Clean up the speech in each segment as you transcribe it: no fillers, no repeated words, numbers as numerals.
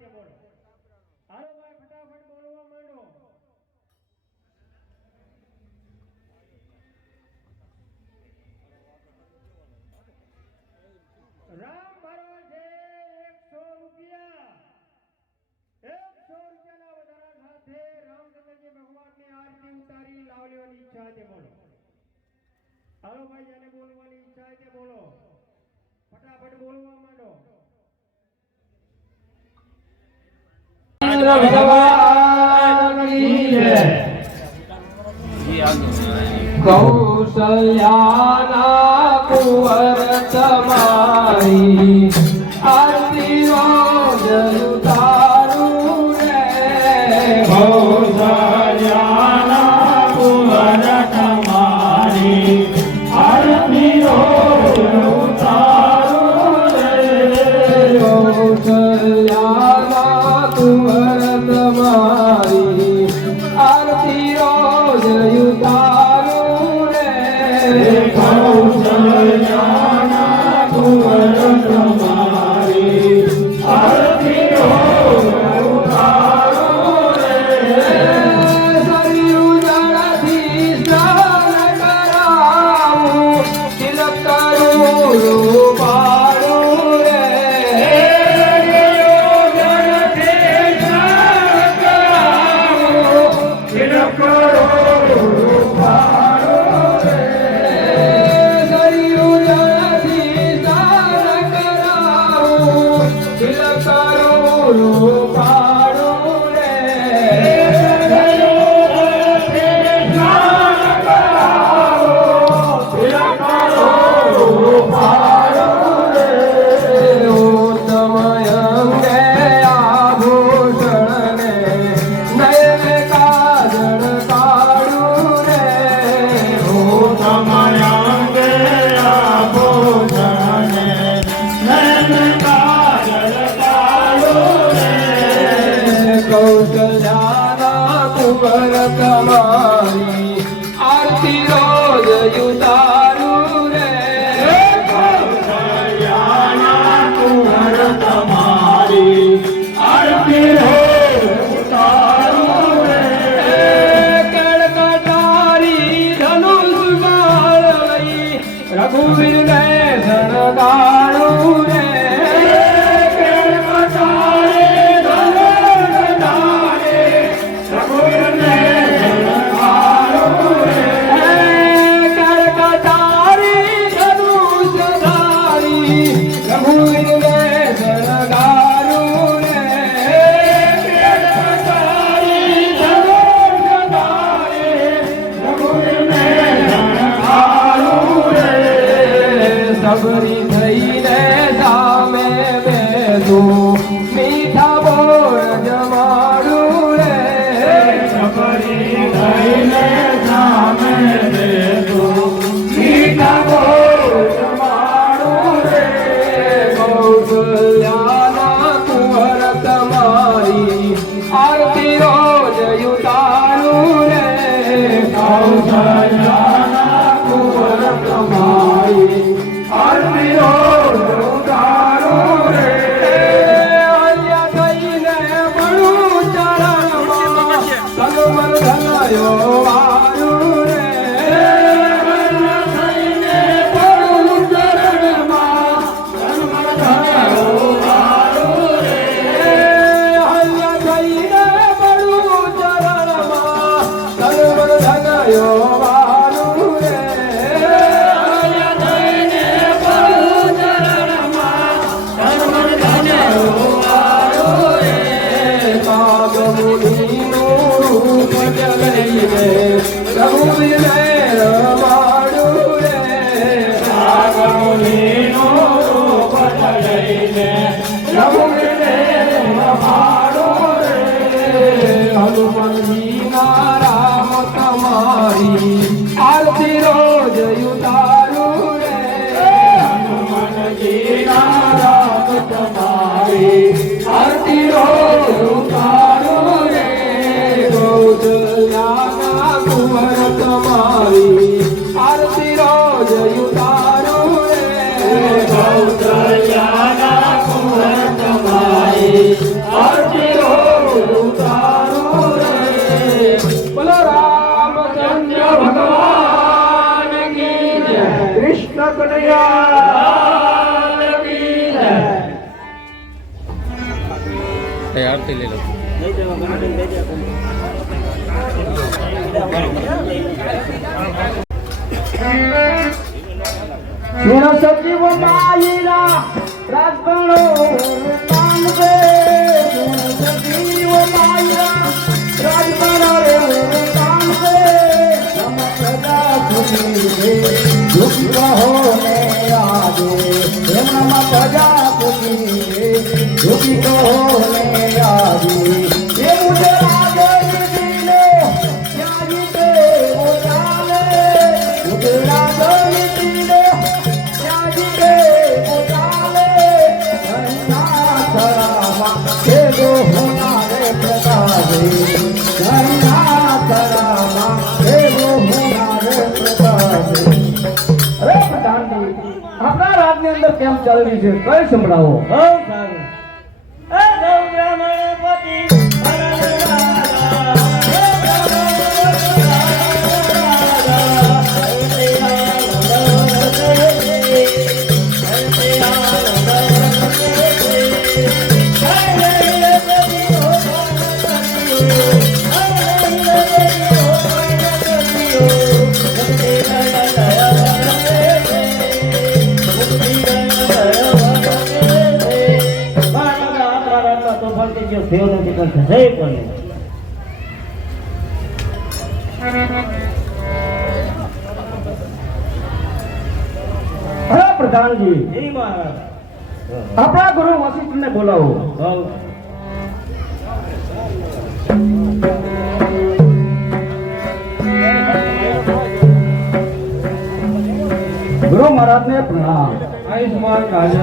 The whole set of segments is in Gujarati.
તે બોલો. હાલો ભાઈ ફટાફટ બોલવા માંડો. રામ ભરો છે 100 રૂપિયા. 100 રૂપિયાના વધારા સાથે રામચંદ્રજી ભગવાનની આરતી ઉતારી લાવવાની ઈચ્છા છે બોલો. હાલો ભાઈ જેને બોલવાની ઈચ્છા છે બોલો. ફટાફટ બોલવા માંડો. કૌશલ્યાના કુંવર તમારી આરતી રોજ ઉતારું રે. કૌશલ્યાના કુંવર તમારી આરતી રોજ ઉતારું રે. કૌશલ્યાના કુંવર તમારી આરતી રોજ ઉતારું રે. કૌશલ્યાના કુંવર તમારી આરતી રોજ ઉતારું રે. સરયુ જળથી સ્નાન કરાવું, તિલક કરું રૂપાળું રે. સરયુ જળથી સ્નાન કરાવું, તિલક કરું રૂપાળું રે. કૌશલ્યાના કુંવર તમારી આરતી રોજ ઉતારું રે. કૌશલ્યાના કુંવર તમારી આરતી રોજ ઉતારું રે. કેળકટારી ધનુષ બાણ લઈ રઘુવીર ને શણગારું રે. કેળકટારી ધનુષ ધારી રઘુવીર ને શણગારું રે. સબરી થઈને સામે બેસું, મીઠા બોલ જમાડું રે. સબરી થઈને સામે બેસું, મીઠા બોલ જમાડું રે. કૌશલ્યાના કુંવર તમારી આરતી રોજ ઉતારું રે. કૌશલ્યાના કુંવર તમારી આરતી રોજ ઉતારું રે. અલ્યા થઈને પડું ચરણમાં, તનમન ધનાયો વારું રે. થઈને પડું ચરણમાં, તનમન ધનાયો વારું રે. અલ્યા થઈને પડું ચરણમાં, તનમન ધનાયો વારું રે. કાગમુનિનું રૂપ જલઈને રઘુવીર ને રમાડું રે. કાગમુનિનું રૂપ લઈને રઘુવીરને રમાડું રે. હનુમાનજીના રામ તમારી આરતી રોજ ઉતારું રે. હનુમાનજીના રામ તમારી આરતી રોજ ઉતારું રે. કૌશલ્યાના કુંવર તમારી આરતી રોજ ઉતારું રે. કૌશલ્યાના કુંવર તમારી કનૈયા કી જય. આરતી લઈ લો. સુણ સજીવ માયલા રાજગણો રૂપાન રે. સુણ સજીવ માયલા રાજગણો રૂપાન રે. નમ સદા સુખી રે દુઃખી કહો ને આગે. નમ સદા સુખી રે દુઃખી કહો ને આગે. એ મુજે આગે દિલે ત્યાગી તે ઓ ચાલે. મુજે આગે દિલે ત્યાગી તે ઓ ચાલે. કન્યા તરામાં કેવો હોનારે પ્રતાપે. કન્યા તરામાં કેવો હોનારે પ્રતાપે. અરે પ્રધાનજી, આપણા રાજની અંદર કેમ ચાલી છે કઈ સંભળાવો. બહુ સારું. એ ગૌ બ્રાહ્મણ પતિ અરે પ્રધાનજી, આપણા ગુરુ વશિષ્ઠને બોલાવો. ગુરુ મહારાજને પ્રણામ. આયુષ્માન કાજલ.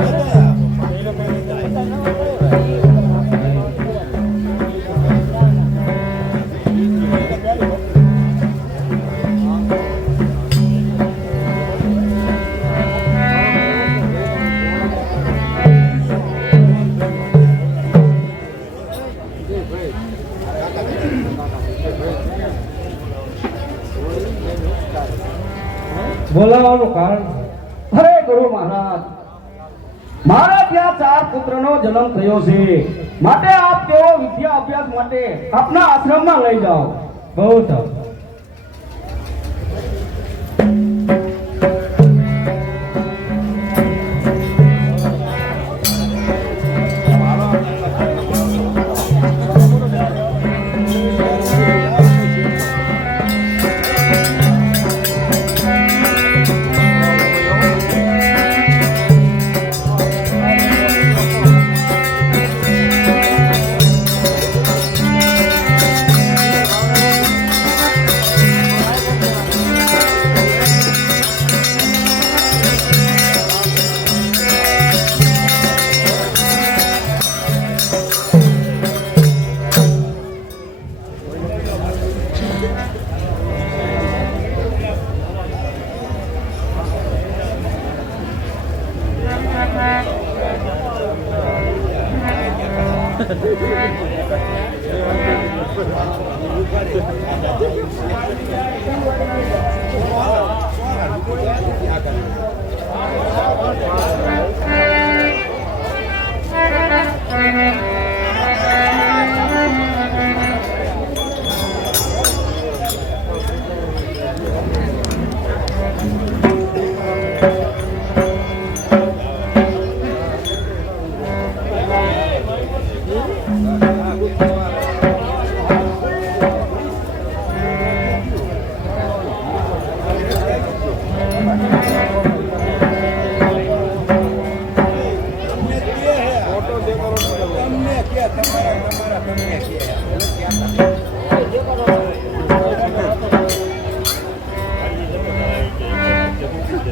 બોલાવાનું કારણ અરે ગુરુ મહારાજ, મારા ત્યાં 4 પુત્રનો જન્મ થયો છે. માટે આપ તેઓ વિદ્યા અભ્યાસ માટે આપના આશ્રમમાં લઈ જાઓ. બહુ સારું.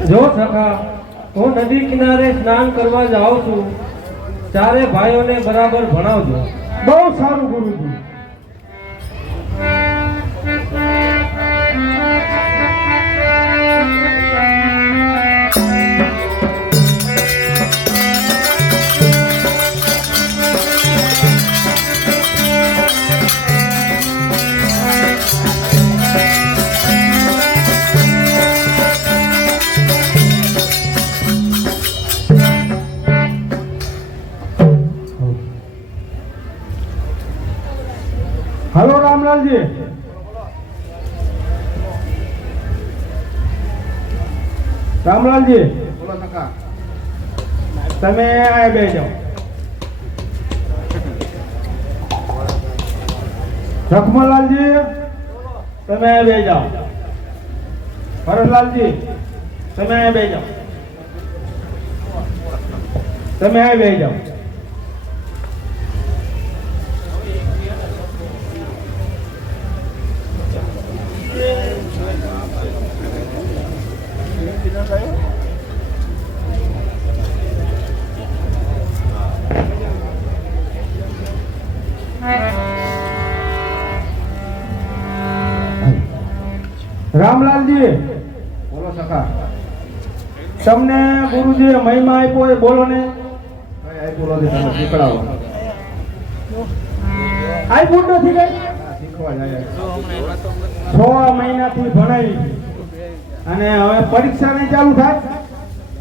જો સખા, હું નદી કિનારે સ્નાન કરવા જાઉં છું. ચારે ભાઈઓને બરાબર ભણાવજો. બહુ સારું ગુરુજી. હલો રામલાલજી, રામલાલજી બોલો કાકા. તમે આ બે જાઓ. રખમલાલજી તમે આ બે જાઓ. ભરતલાલજી તમે આ બે જાઓ. તમે આ બે જાઓ. રામલાલજી બોલો સખા. તમને ગુરુજીએ મહિમા આપ્યો એ બોલો ને. કઈ આપ્યું નથી, તમે શીખડાવો. આપ્યું જ નથી કઈ. હા, શીખવા જાય. 6 મહિનાથી ભણાવી અને હવે પરીક્ષા નહીં ચાલુ થાય.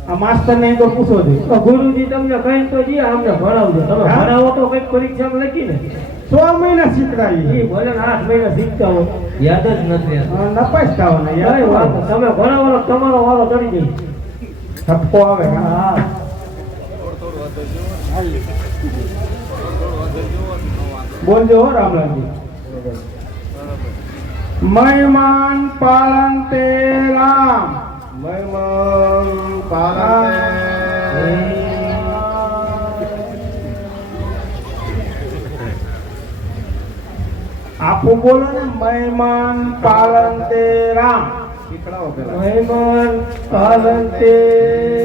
આ માસ્ટર ને તો પૂછો છે. ગુરુજી તમને કઈ તો જી અમને ભણાવજો. તમે હા? ભણાવો તો કઈક પરીક્ષામાં લખી ને 6 મહિના શીખડાવી. ઈ ભલે 8 મહિના શીખતા હો યાદ જ નથી રહેતું. નપાસ થવાના કઈ યાર. વાંધો નહીં. તમે ભણાવો તમારો વારો ચડી જાય. ઠપકો આવે. હા બોલજો હો રામલાલજી. મહેમાન પાલન તે રામ. મહેમાન પાલન આપો બોલો ને. મહેમાન પાલન તે રામ. શીખડાવો પેલા. મહેમાન પાલન તે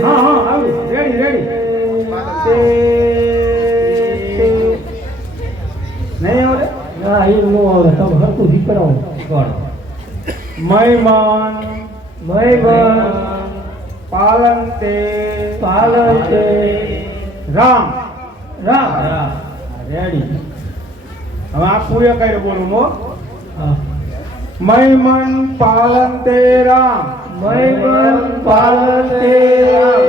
હા હા આવ્યું. Ready ready. નહીં આવડે. ના એ નો આવડે. તમે હરખું શીખડાવો. મહેમાન મહેમાન પાલન તે પાલન તે રામ. રામ રેડી. હવે આખું એ કઈ બોલું હો. હા. મહેમાન પાલન તે રામ. મહેમાન પાલન તે રામ.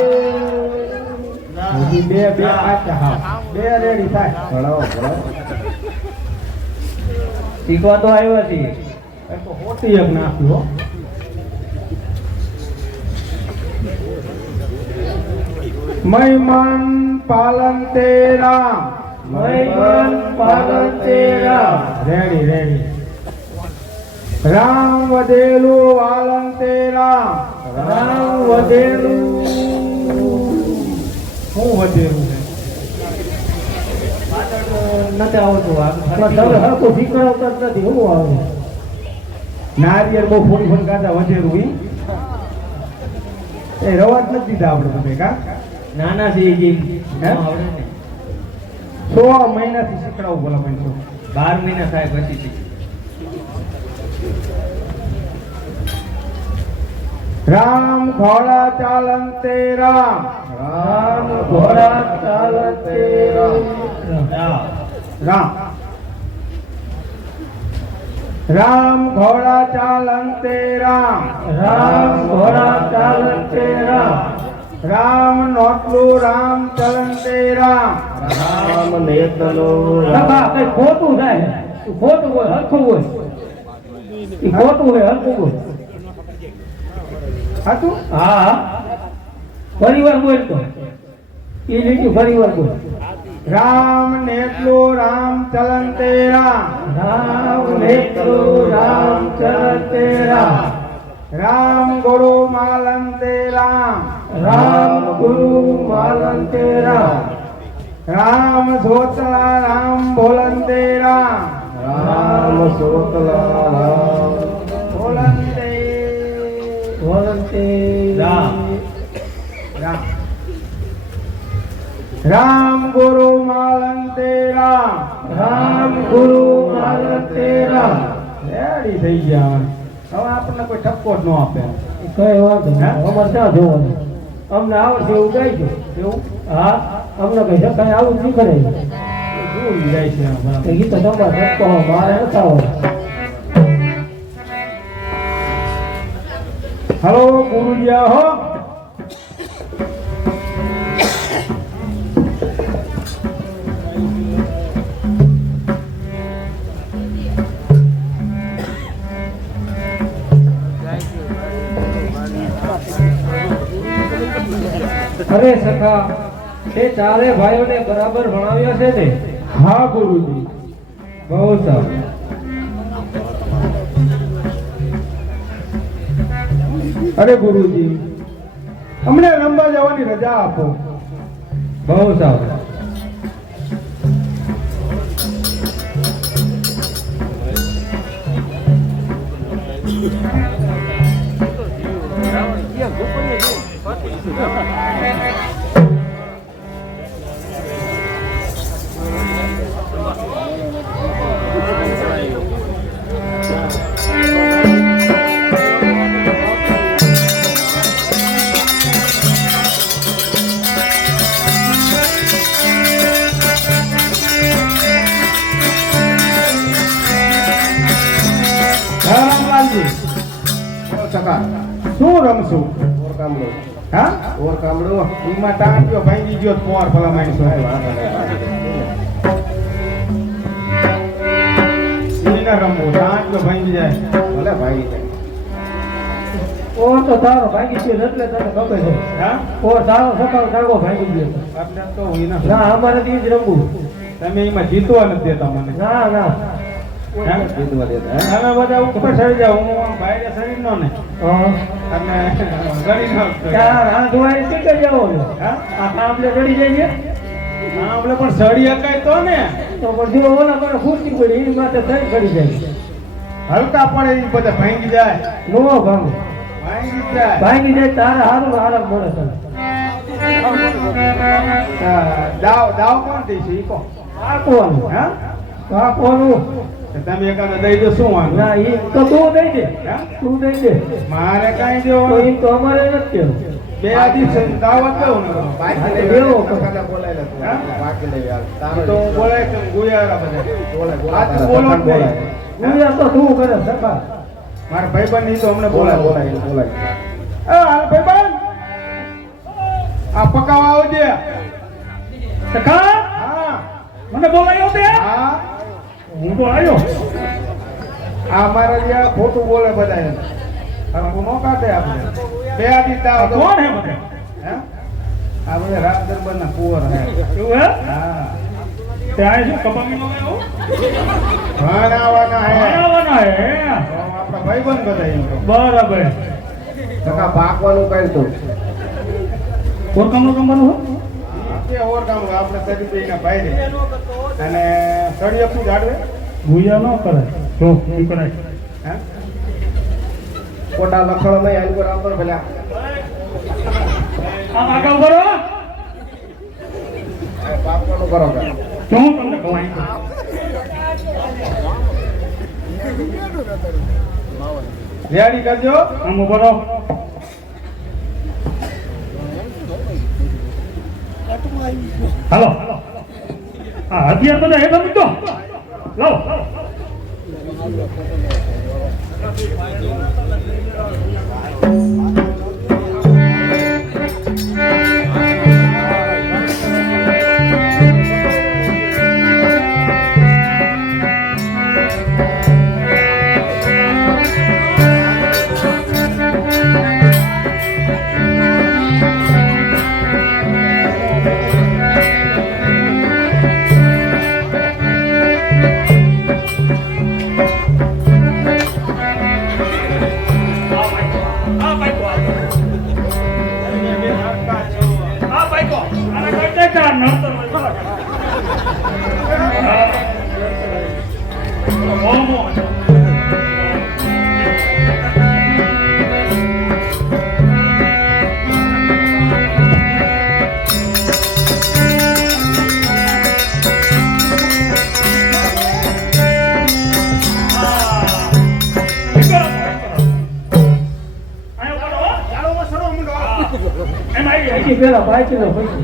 હજી બે પાછા હા. બે રેડી થાય. ભણાવો ભણાવો. શીખવા તો આવ્યા છીએ. એ તો હોતી એક નાખ્યું હો. મહેમાન પાલન તે રામ. મહેમાન પાલન તે રામ. Ready ready. રામ વધેલું વાલન તે રામ. રામ વધેલું શું વધેલું છે? નથી આવતું. તમે હરખું શીખવાડતા જ નથી. હું આવે નારિયેળ બહુ ફૂલ ફૂલ કાઢા વધેલું ઈ. એ રવા જ નથી દીધા આપણે બધે કા. નાના છે જી. હે? 6 મહિનાથી શીખડાવું બોલા ભાઈ. 12 મહિના થાય પછી રામ ઘોડા ચાલન તે રામ. રામ ઘોડા ચાલન તે રામ. રામ રામ ઘોડા ચાલન તે રામ. રામ ઘોડા ચાલન તે રામ. રામ નોટલું રામ ચલન તે રામ. રામ નેતનો કાકા કઈ ખોટું થાય. ખોટું હોય હરખું હોય. ઈ ખોટું હોય હરખું હોય. હતું હા ફરીવાર બોલતો. એ લીટી ફરીવાર બોલ. રામ નેતલું રામ ચલન તે રામ. રામ નેત્રું રામ ચરણ તે રામ. રામ ગુરુ માલન તે રામ. રામ ગુરુ માલન તે રામ. રામ સોતલા રામ બોલન તે રામ. રામ સોતલા રામ બોલન તે બોલન તે રામ. રામ. રામ ગુરુ માલન તે રામ. રામ ગુરુ માલન તે રામ. રેડી થઈ ગયા. હવે આપણને કોઈ ઠપકો જ ન આપે. કઈ વાંધો નહીં. હે? અમારે ક્યાં જોવાનું. અમને આવડશે એવું ગાઈજો. એવું હા અમને કઈ શકાય આવું જ શીખડે. શું જાય છે આ બરાબર. ગીત તો તમારે રસ્તો મારે નથી આવડતું. હલો ગુરુજી આવો. અરે સખા તે ચારે ભાઈઓને બરાબર ભણાવ્યા છે ને? હા ગુરુજી. બહુ સારું. અરે ગુરુજી, અમને રમવા જવાની રજા આપો. બહુ સારું. હા રામલાલજી, સકા શું રમશું? ઓર કામડો હા, ઓર કામડો એમાં ટાંટ્યો ભાંગી ગયો પોર ભલા માણસો. એને રમવું, ટાંટ્યો ભાંગી જાય. ભલે ભાઈ ઓ તો તારો ભાગી ગયો એટલે તને ખબર છે. હા, ઓ તારો સખા તારો ભાગી ગયો. આપણે તો હોય ના. ના અમારે દી જ રમવું. તમે એમાં જીતવા નથી દેતા મને. ના ના. હા? જીતવા દેતા હે? તમે બધા ઉપર ચડી જાઓ, હું આમ બાયરે શરીર નો ને હા. અને ગળી નો. ચાર હાથ ધોવાય ચીકર જવો છે. હા, આ કામલે ચડી જાય છે આપણે પણ સળી હકાય તો ને. તો પણ જો ઓલા મને ખુરશી પડી એની માથે થઈ ચડી જાય. હલકા પડે એ બધા ભાંગી જાય. નો ભાંગો. ભાંગી જાય. ભાંગી જાય તારે હારું આરામ મળે તને. દાવ કોણ દઈશું ઈ કોણ? આપવાનું. હા, આપવાનું. તો તમે એકાદ દઈ દો, શું વાંધો? ના એ તો તું દઈ દે. હા? તું દઈ દે. મારે કાંઈ તો દેવાનું. એ તો અમારે નથી કેવું. બે દિવસે દાવત દઉં ને. બાકી હા, લઈ દેવો. કાકા બોલાય લે તું. હા? બાકી લઈ આવ. ઈ તો હું બોલાય કે ગુયારા બધા. બોલાય આ તો બોલો જ નહીં. હું યાર તો તું કરે સખા. મારા ભાઈબંધ ની તો અમને બોલાય બોલાય. બોલાય બોલાય. હાલ ભાઈબંધ, આ પકાવા આવજે. સખા હા મને બોલાયો તે. હા, હું તો આવ્યો. આ મારા જ્યાં ખોટું બોલે બધા એમ. હરખું નો કાઢે આપણે. બે આદી દાવ દઉં. કોણ હે બધા? હે? આ બધા રાજ દરબારના કુંવર હે. એવું હે? હા, તે આ શું કબામી માં આવ્યો? ભણાવવાના હે. આવવાના હે. તો આપણા ભાઈબંધ બધા એમ તો. બરાબર. કાકા પાકવાનું કઈ તું. કોણ કામનું રમવાનું હે? કે ઓરગામ આપણે તરીબેના ભાઈ રે. અને સળિયપ નું જાડવે. ભૂયા ન કરે. જો શું કરાય? હે? કોટા લખણો નહીં આઈ પર આંબર ભલા. આમ આગળ કરો. પાકવાનું કરો કે. જો હું તમને કહું અહીં. રેડી કરજો. આમ ઉભો રહો. હાલો. હા હથિયાર બધા હેઠળ મૂકો. લાવો. પેલા બાઈક નો પૈસા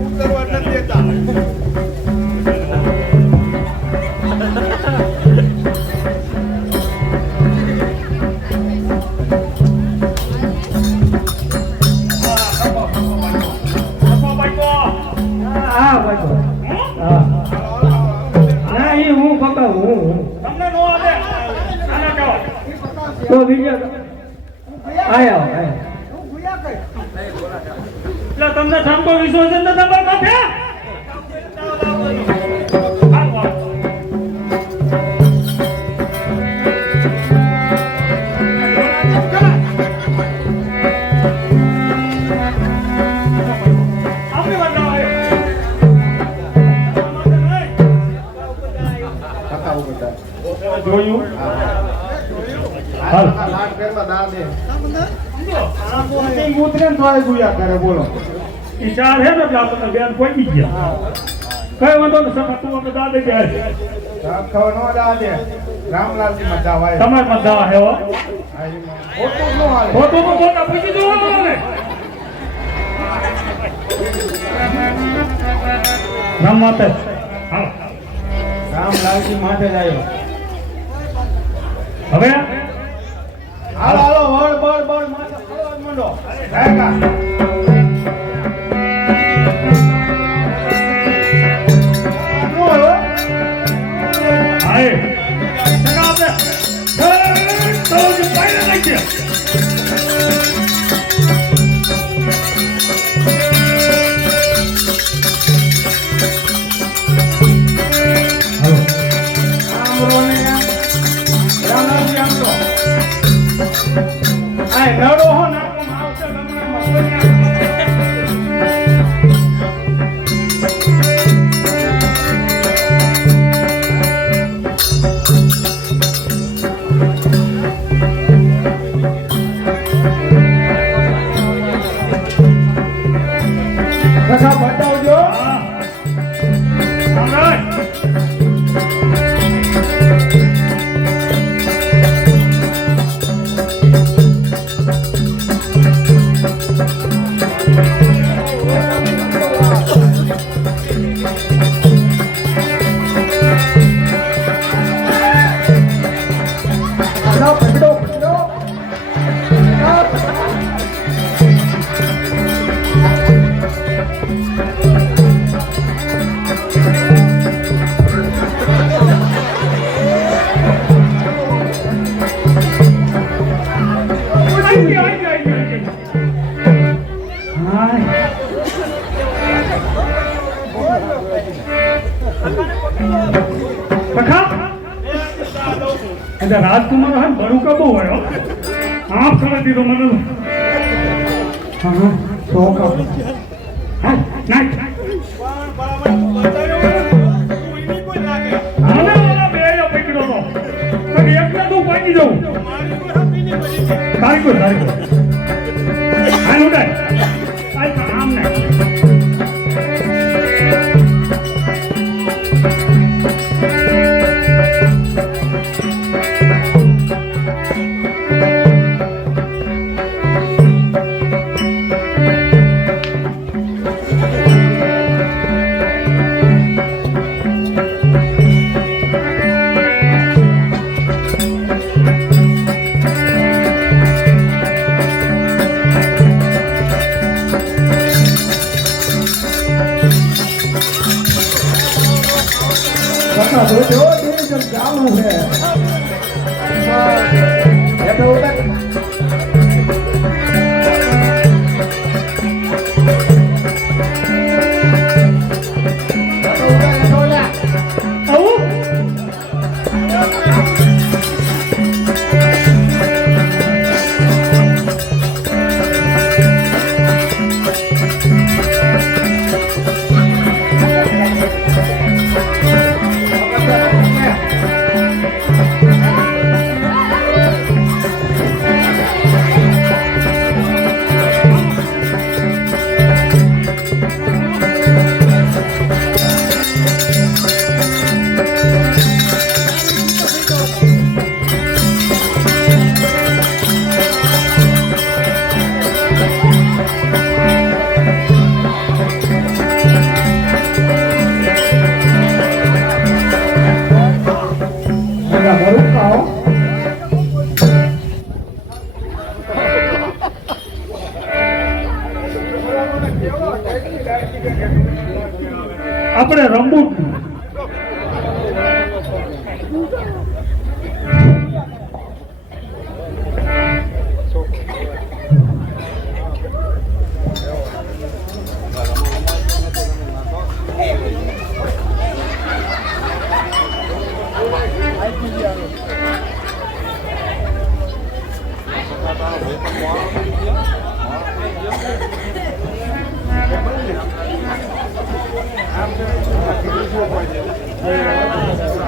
ઉતરવા નથી દેતા. તો બીજા આયા આયા એટલે તમને ઠામકો વિશ્વાસ છે તમારા માથે જોયું હાલ લાખ ફેરમાં દા દે ઉતરે ને થોડે ગુયા કરે બોલો ઈ ચાર હે ને એટલે આપણને બેન પહોંચી ગયા કઈ વાંધો ને સખા તું આપણે દાદે બે ખબર નો દા દે રામલાલજી માં દાવાય તમારે માં દવા હે હો ખોટું નો હાલે ખોટું તો ખોટા પૂછી દો ને રામ માતા હાલો રામલાલજી માટે જ આવ્યો હવે હાલો હાલો બળ માથે ફરવા માંડો કાકા આય સગા આપણે તો જ પાયરે નાખીએ નડો હો નાખવામાં આવશે લમણામાં કસા બતાવજો રાજકુમાર હા બડું કબો હોય આપ કરી દીધો મને હા શોખ આપો હા નાખ એકલા તું પાકી જવું તારીખો હા ઉડાય આમ નાખ जो जब चालू है ये तो उधर આપણે રમવું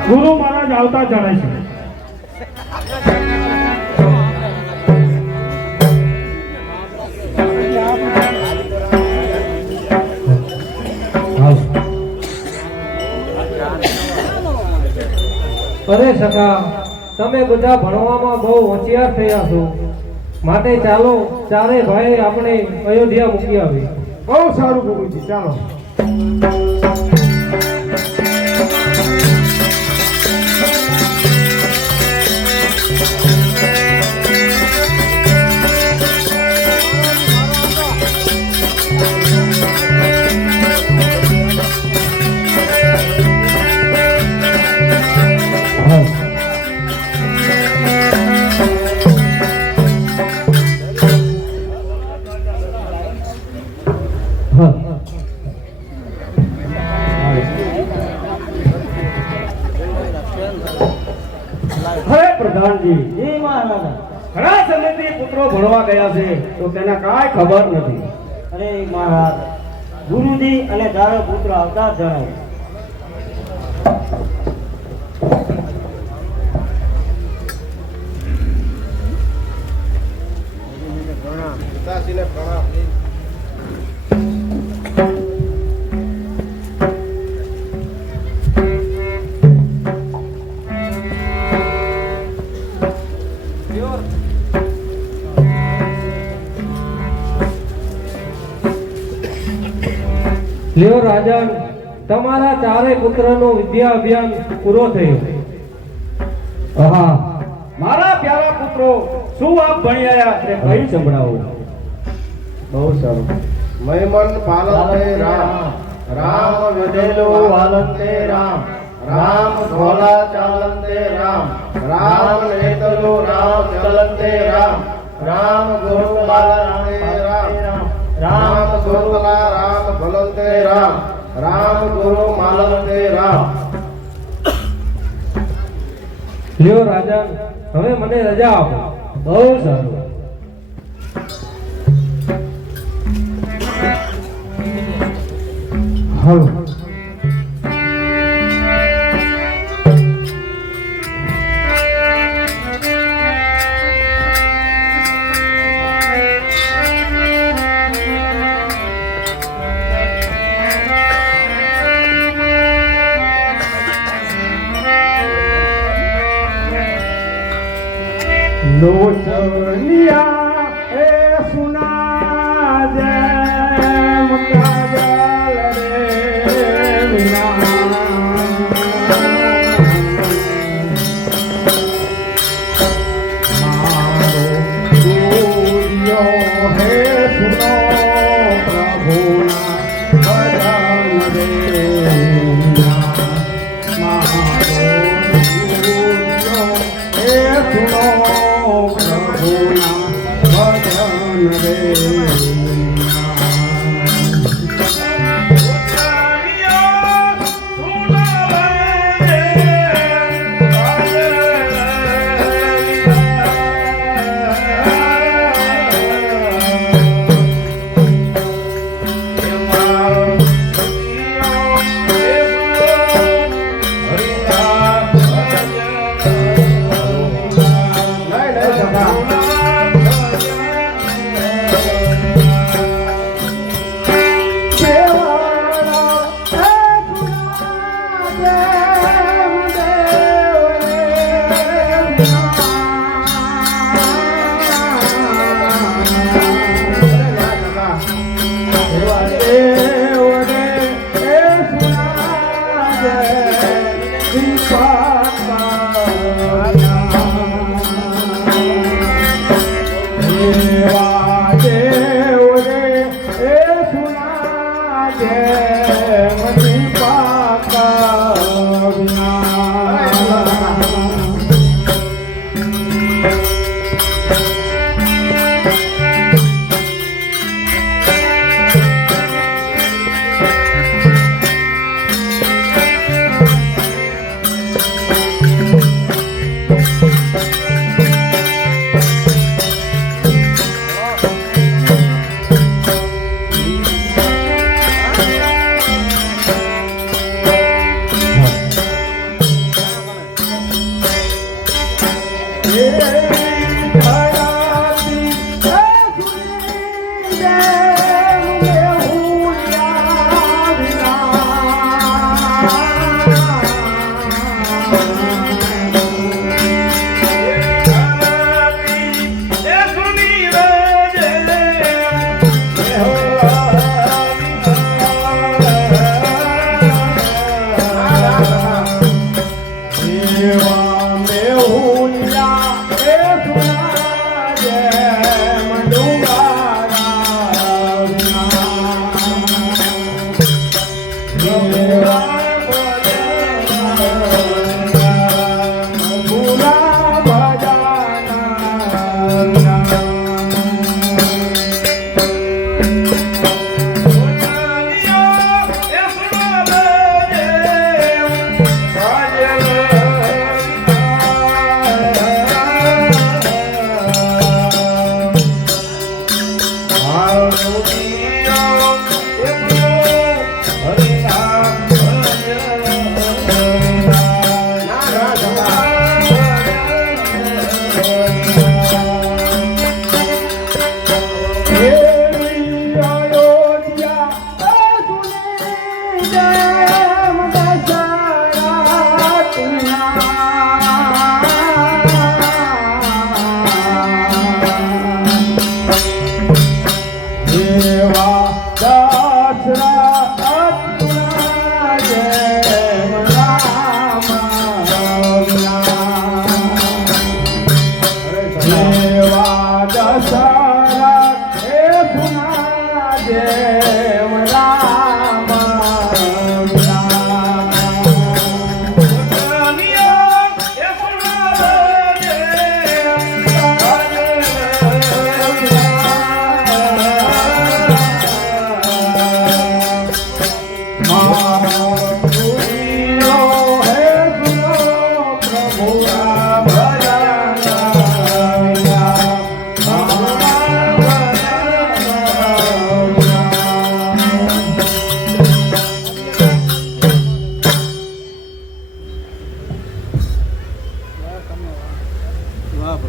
ગુરુ મહારાજ આવતા જણાય છે. અરે સખા, તમે બધા ભણવામાં બહુ હોશિયાર થયા છો, માટે ચાલો ચારે ભાઈ આપણે અયોધ્યા મૂકી આવી. બહુ સારું ગુરુજી, ચાલો. હે પ્રધાનજી, ઘણા સમયથી પુત્રો ભણવા ગયા છે તો તેને કાંઈ ખબર નથી. અરે મહારાજ, ગુરુજી અને તારો પુત્ર આવતા જ જણાય. લ્યો રાજન, તમારા ચારે પુત્રનો વિદ્યા અભિયાન પૂરો થયો. હા, મારા પ્યારા પુત્રો, શું આપ ભણી આયા તે કહી સંભળાવો. બહુ સારું. મહિમન પાલતે રામ, રામ વિદેલો વાલંતે રામ, રામ ભોલા ચાલંતે રામ, રામ નેતલો રામ ચલંતે રામ, રામ ગુરુ બાલંતે રામ, રામ ગુરુલા રામ ભલંતે રામ, રામ ગુરુ માલંતે રામ. લ્યો રાજન, હવે મને રજા આપો. બહુ સારું. હાલો. લોચનિયા એ સુના જેમ કાજલ રે મીના, મારો સૂર્યો હે સુનો પ્રભુના ભજન રે મીના, મારો સૂર્યો હે સુનો પ્રભુના ભજન રે.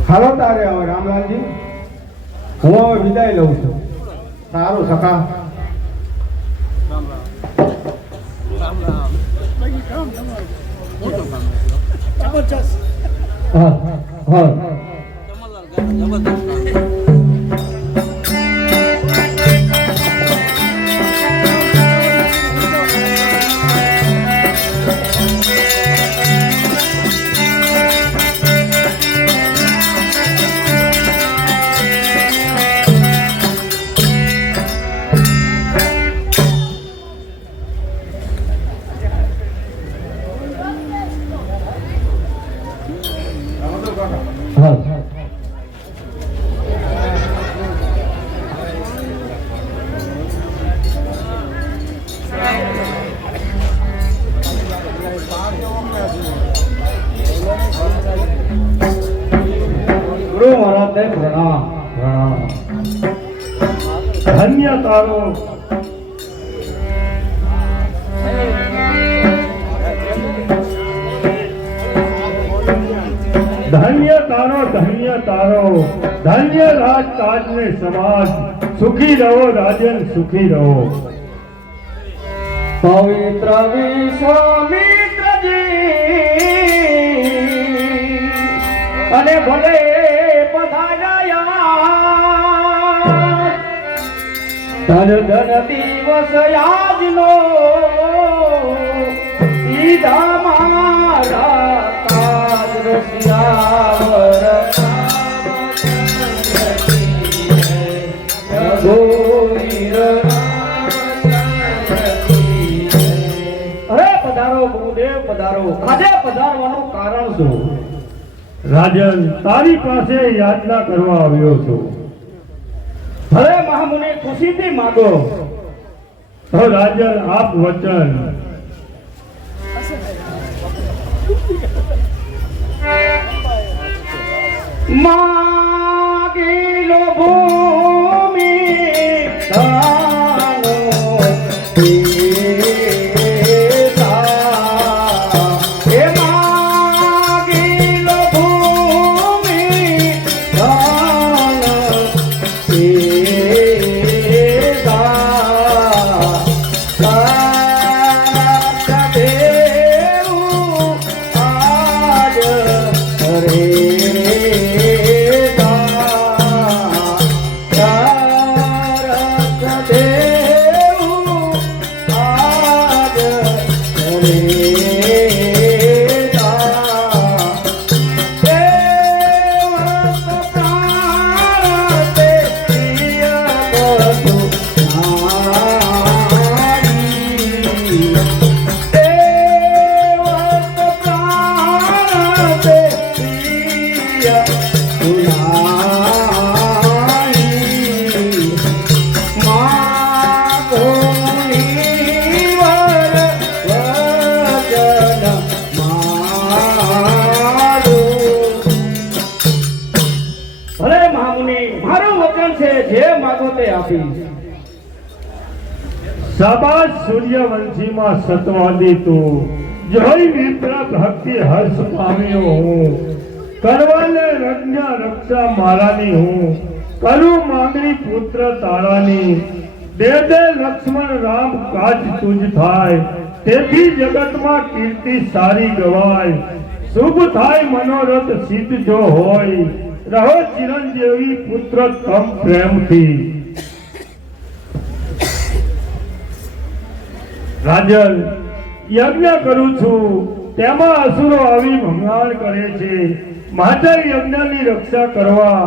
હાલો તારે હવે રામલાલજી, હું હવે વિદાય લઉં છું. સારું સખા. હા ગુરુ મહારાજને પ્રણામ પ્રણામ. ધન્ય તારો ધન્ય તારો ધન્ય તારો ધન્ય રાજ તાજ ને સમાજ. સુખી રહો રાજન સુખી રહો. પવિત્ર વિશ્વામિત્રજી અને ભલે પધાર્યા ધન ધન દિવસ આજનો સીધા મારા તાજ રસિયાવર ગોવીર. અરે પધારો ગુરુદેવ પધારો. આજે પધારવાનું કારણ શું? રાજન તારી પાસે યાચના કરવા આવ્યો છું. હવે મહામુનિ ખુશીથી માગો. તો રાજન આપ વચન. માગી લો ભૂમિ ધાનો શાબાશ સૂર્યવંશીમાં સતવાદી તું, જોઈ મિત્ર ભક્તિ હર્ષ પામ્યો હું, કરવાને રજ્ઞા રક્ષા મારાની હું, કરું માંગણી પુત્ર તારાની, દે દે લક્ષ્મણ રામ કાજ તુજ થાય, તેથી જગતમાં કીર્તિ સારી ગવાય, શુભ થાય મનોરથ સિદ્ધ જો હોય, રહો ચિરંજીવી પુત્ર તમ પ્રેમથી. રાજન, યજ્ઞ કરું છું તેમાં અસુરો આવી ભંગાણ કરે છે, માટે યજ્ઞની રક્ષા કરવા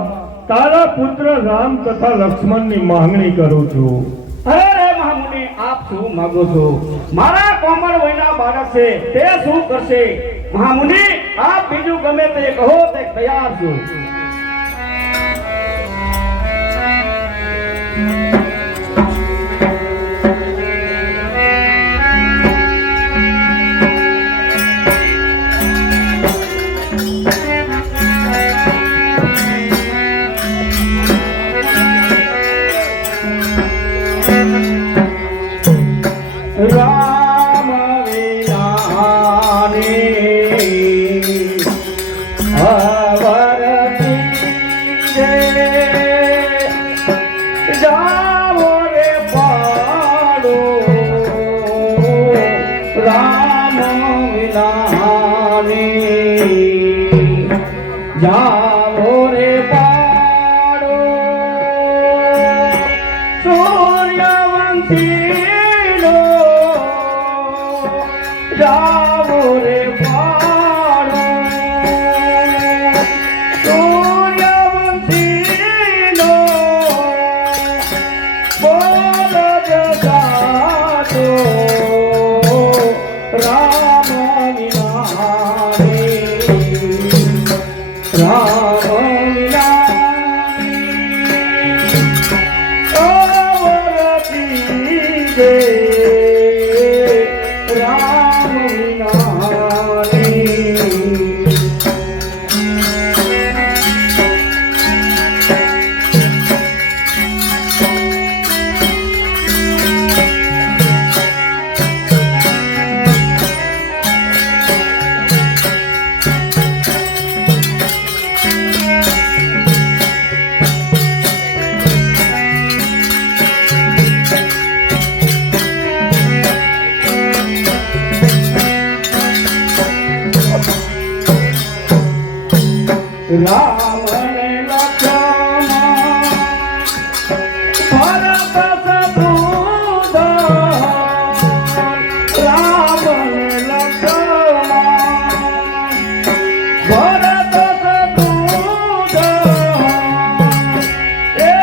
તારા પુત્ર રામ તથા લક્ષ્મણની માંગણી કરું છું. અરે મહામુનિ, આપ શું માંગો છો? મારા કોમળ વયના બાળક છે, તે શું કરશે? મહામુનિ, આપ બીજું ગમે તે કહો, તે તૈયાર છું. રામ વિનાની અવરતી રે, જાવો રે પાડો, રામ વિનાની જાવો રે પાડો, સૂર્યવંશી જાવો રે પાડો, સૂર્યવંશીનો બોલ જગાતો, રામ વિનાની, રામ વિનાની અવરતી દે, રામ વિનાની. રામ ને લક્ષ્મણ ભરત શત્રુઘ્ન, રામ ને લક્ષ્મણ ભરત શત્રુઘ્ન, એ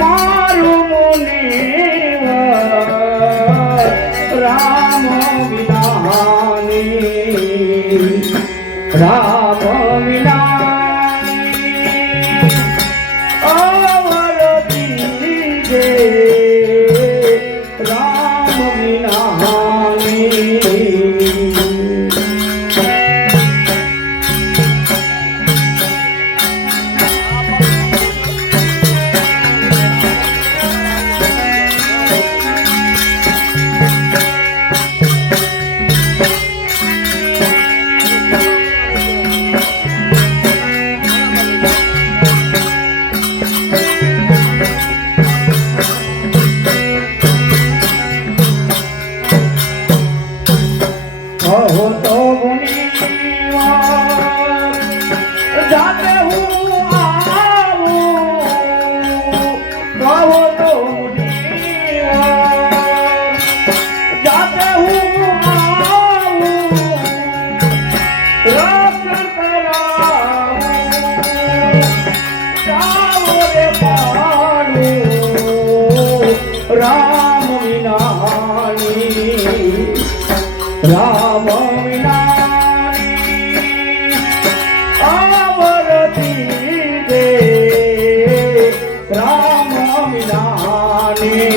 મારું મુનિવર, રામ વિનાની, રામ વિનાની અવરતી દે, રામ વિનાની. કહો તો મુનિવાર, જાતે હું આવું, કહો તો મુનિવાર, જાતે હું આવું, રક્ષણ કરાવું, જાઓ રે પાડું, રામ વિનાની, રામ વિનાની અવરતી દે, રામ વિનાની.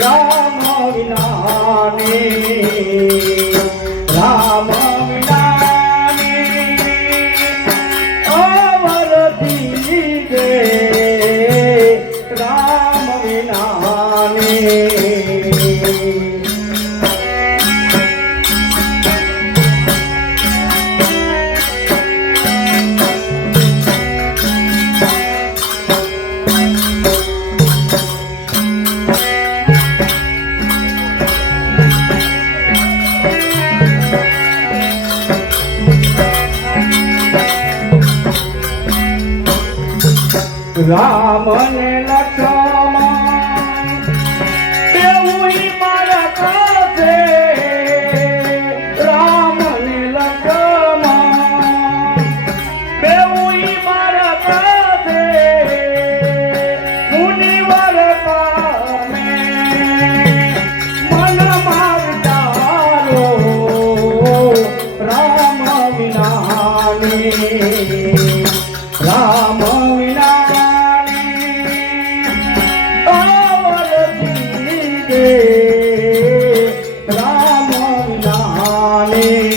રામ વિનાની રામ વિનાની અમર દીજે રામ વિનાની રામ ને લક્ષ્મણ બેઉઈ મારા પાસે રામ ને લક્ષ્મણ બેઉઈ મારા પાસે મુનિવર પામે મન મારતારો રામ વિનાની રામ રામ વિનાની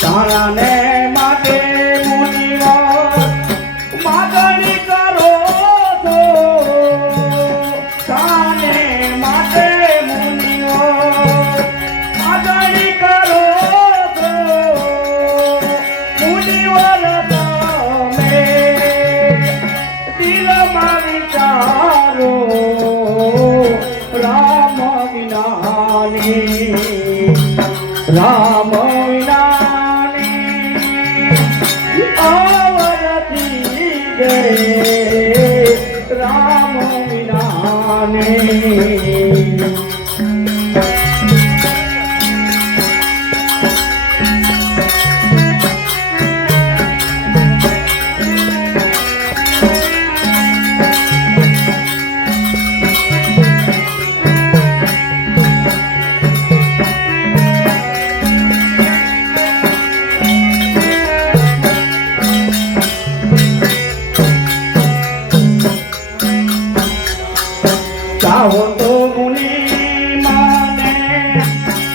તારાને માટે મુનિઓ માગણી કરો છો તાને માટે મુનિઓ માગણી કરો છો મુનિવર તમે દિલમાં વિચારો રામ વિનાની રામ રામ વિનાની ચાહો તો મુનિ માને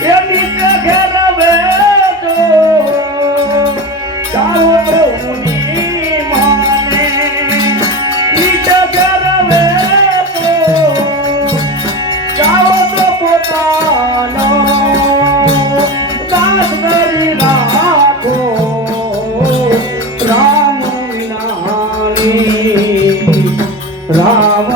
એની ઘેર બેઠો ચાહો તો મુનિ માને નીચ ઘેર બેઠો ચાહો તો પોતાનો દાસ કરી રાખો રામ વિનાની રામ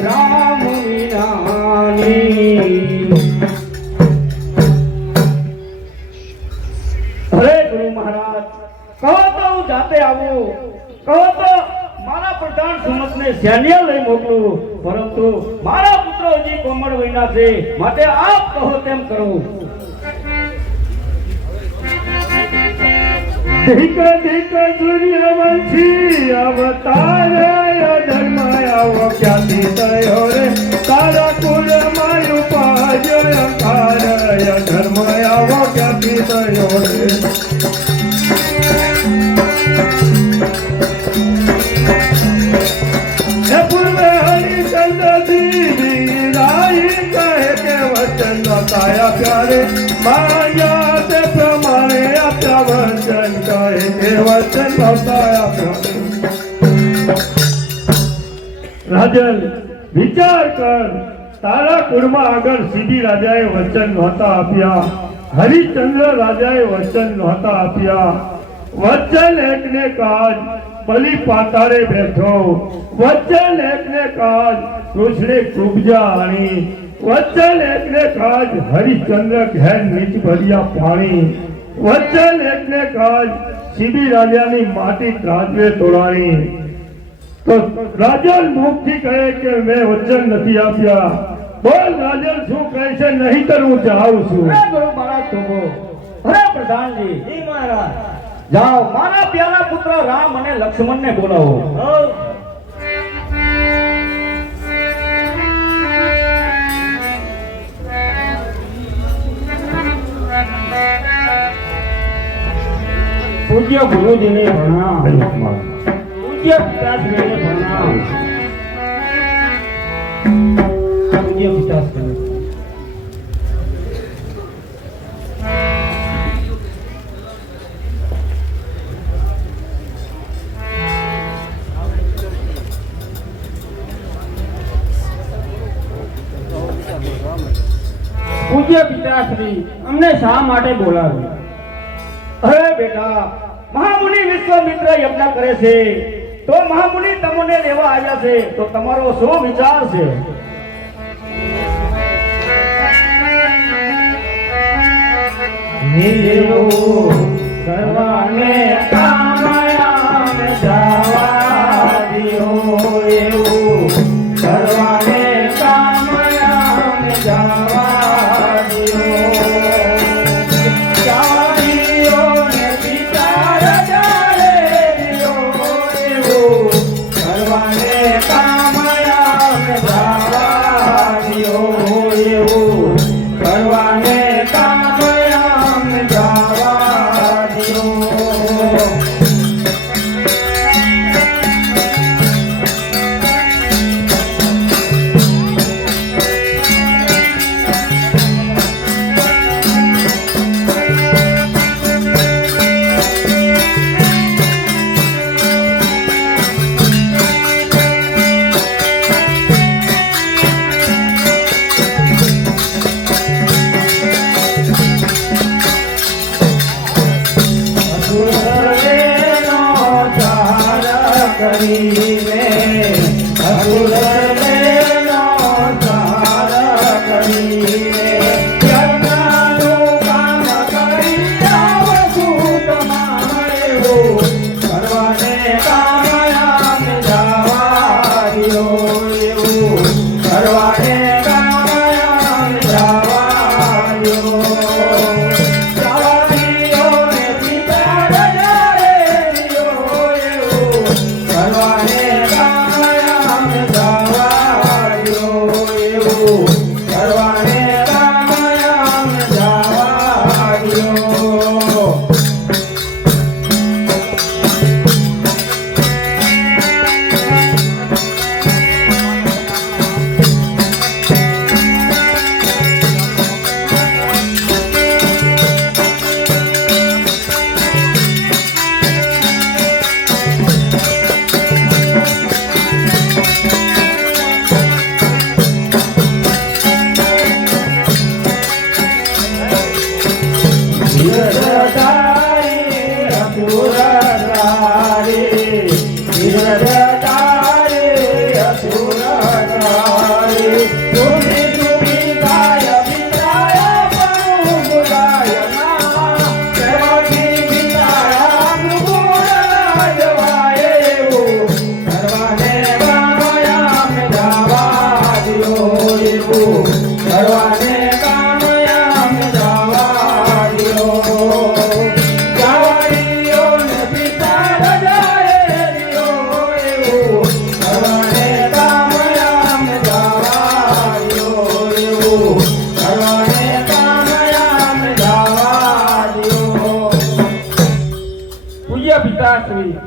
રામ વિનાની હરે ગુરુ મહારાજ કહો તો હું જાતે આવું કહો તો મારા પ્રધાન સુમતને સૈન્ય લઈ મોકલું પરંતુ મારા પુત્ર હજી કોમળ વયના છે માટે આપ કહો તેમ કરું ધિક ધિક સૂર્યવંશી અવતાર ધર્મ આવો ક્યાંથી થયો રે તારા કુળમાં ઉપાય અંકાર ધર્મ આવો ક્યાંથી થયો રે એ પૂર્વે હરિચંદ્રજી રાય કહે કે વચન નતાયા પ્યારે માયા તે પ્રમાણે આપ્યા વચન કહે કે વચન નતાયા પ્યારે રાજન વિચાર કર તારા કુળમાં આગળ સીધી રાજાએ વચન નહોતા આપ્યા હરિચંદ્ર રાજાએ વચન નહોતા આપ્યા વચન એકને કાજ બલિ પાતાળે બેઠો વચન એકને કાજ કૃષ્ણે કુબજા આણી વચન એકને કાજ હરિચંદ્ર ઘેર નીચ ભર્યા પાણી વચન એકને કાજ સીધી રાજાની માટી ત્રાજવે તોડાણી તો રાજન મુખથી કહે કે મેં વચન નથી આપ્યા. બોલ રાજન શું કહે છે? નહીં તો હું જાઉં છું. અરે ગુરુ મહારાજ થોભો. અરે પ્રધાનજી, જી મહારાજ. જાઓ મારા પ્યાલા પુત્ર રામ અને લક્ષ્મણને બોલાવો. હઉ. પૂજ્ય ગુરુજીને પ્રણામ. પૂજ્ય પિતાશ્રીને પ્રણામ. પૂજ્ય પિતાશ્રી. પૂજ્ય પિતાશ્રી, અમને શા માટે બોલાવ્યા? અરે બેટા, મહામુનિ વિશ્વામિત્ર યજ્ઞ કરે છે તો મહામુનિ તમને લેવા આવ્યા છે, તો તમારો શું વિચાર છે? કરવાને કામયામ જવા દિયો, એવું કરવાને કામયામ જવા દિયો. જવા દિયો ને વિચાર જાણે દિયો, એવું કરવાને કામયામ જવા દિયો, એવું કરવાને કામયામ જવા દિયો.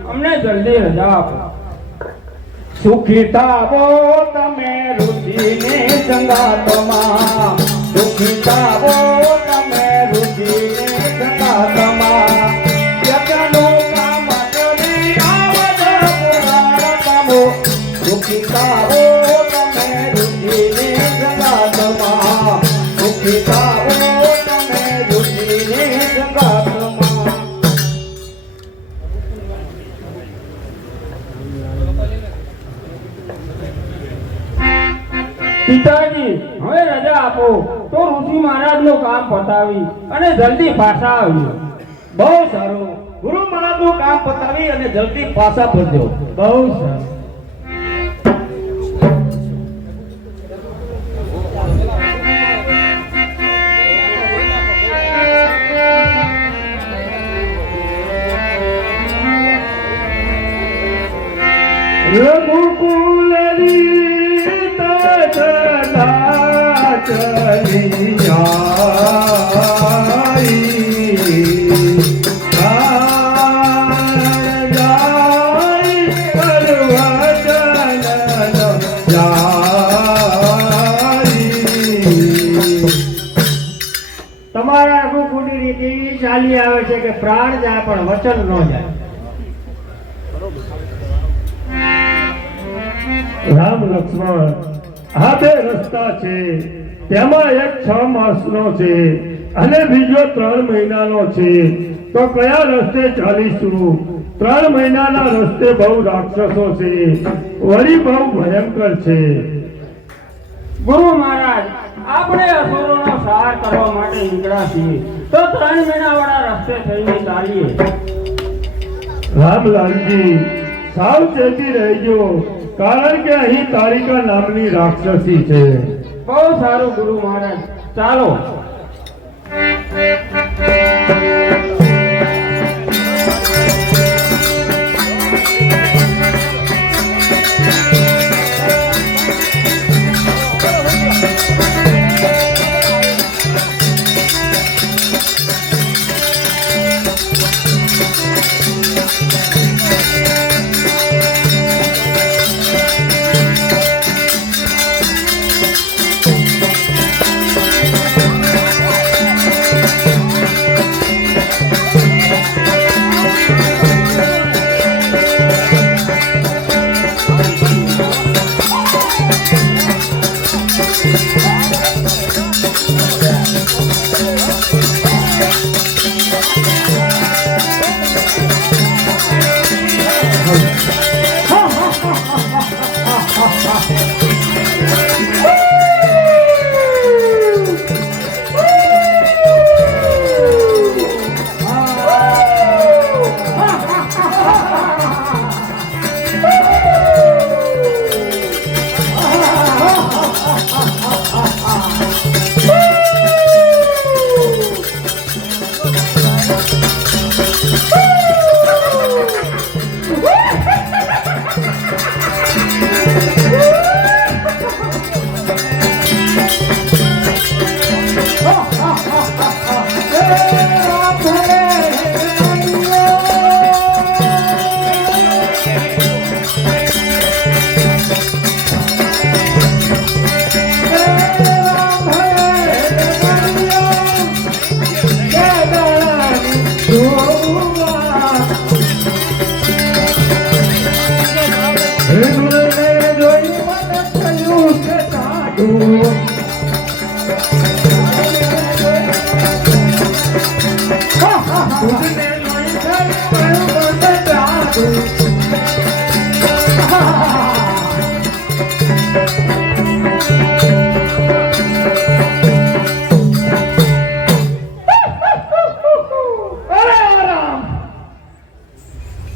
અમને જલ્દી રજા આપો. સુખી થાવો તમે રુચિની સંગાતમાં, સુખી થાવો તમે રુચિની સંગાતમાં. યજ્ઞનું કામ કરી આવજ પુરાણ કામો, સુખી થાવો તમે રુચિની સંગાતમાં, સુખી થાવો તમે રુચિની સંગાતમાં. પિતાજી, હવે રજા આપો તો ઋષિ મહારાજ નું કામ પતાવી અને જલ્દી પાછા આવીએ. બહુ સારું. ગુરુ મહારાજ નું કામ પતાવી અને જલ્દી પાછા ફરજો. બહુ સારું. રઘુકુલની તજના ચલી તમારા રઘુકુળની રીત એવી ચાલી આવે છે કે પ્રાણ જાય પણ વચન ન જાય. રામ લક્ષ્મણ આ બે રસ્તા છે, તેમાં એક 6 માસનો છે અને બીજો 3 મહિનાનો છે. તો કયા રસ્તે ચાલીશું? 3 મહિનાના રસ્તે બહુ રાક્ષસો છે, વળી બહુ ભયંકર છે. ગુરુ મહારાજ, આપણે અસુરોનો સંહાર કરવા માટે નીકળ્યા છીએ, તો 3 મહિનાવાળા રસ્તે થઈને ચાલીએ. રામલાલજી સાવચેતી રહેજો, કારણ કે અહીં તારિકા નામની રાક્ષસી છે. બહુ સારું ગુરુ મહારાજ, ચાલો.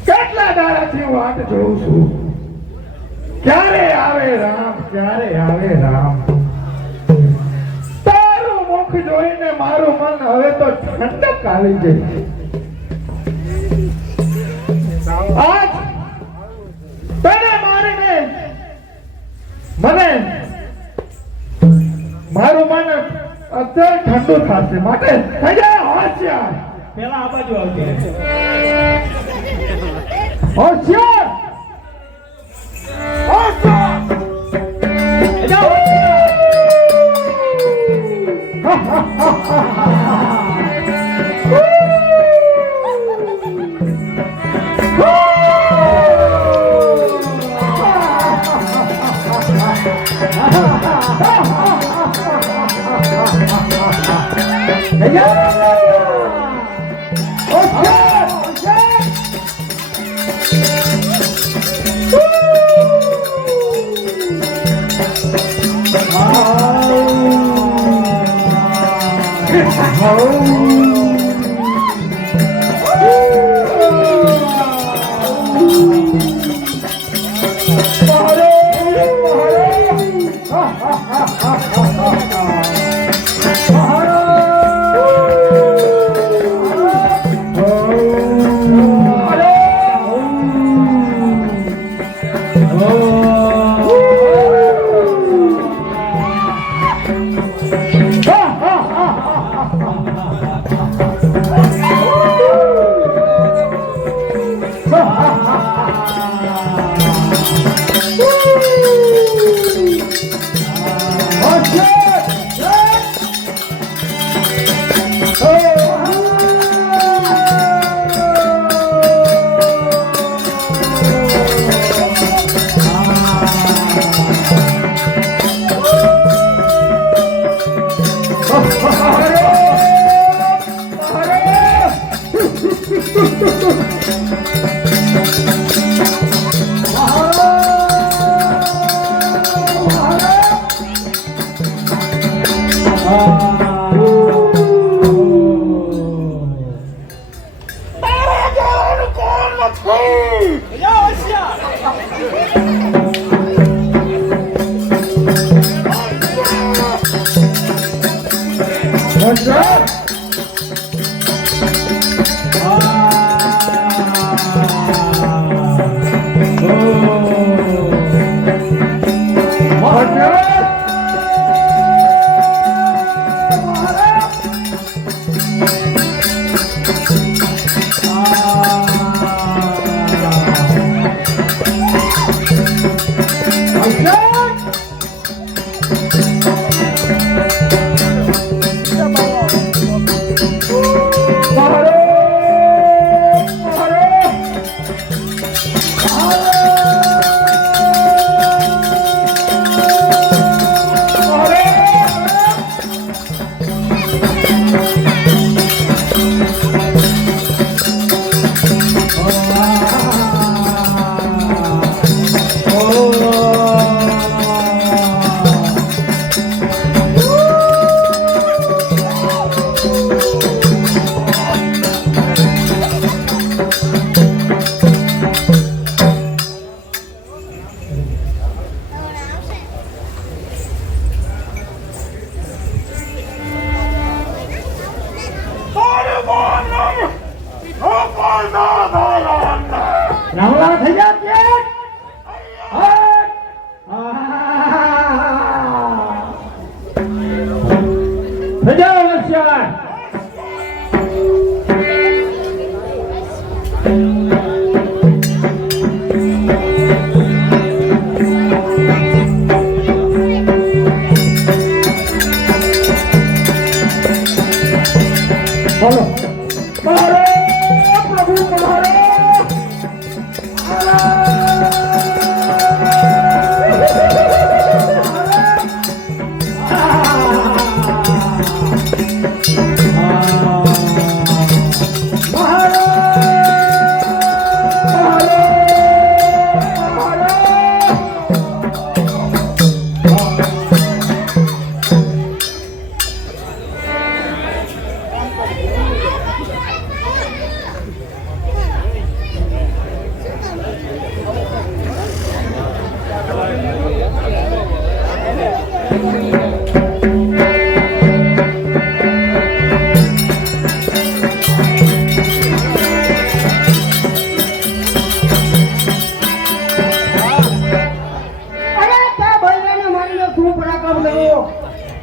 કેટલા દાડાથી વાટ જોઉં છું, ક્યારે આવે રામ, ક્યારે આવે રામ. તારું મુખ જોઈને મારું મન હવે તો ઠંડક આવી ગઈ. આજ તને મારીને મને મારું મન અત્યારે ઠંડુ થશે, માટે થઈ જાય હોશિયાર. પેલા આ બાજુ આવજે. હોશિયાર હોશિયાર. રાવલા થઈ જા ત્યાં સજાઓ લક્ષ્યા બોલો પધારો પ્રભુ પધારો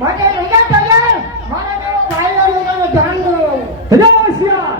માટે રજા તૈયાર મારા જેવો ભાઈઓનું ધ્યાન દો સજાઓ લક્ષ્યા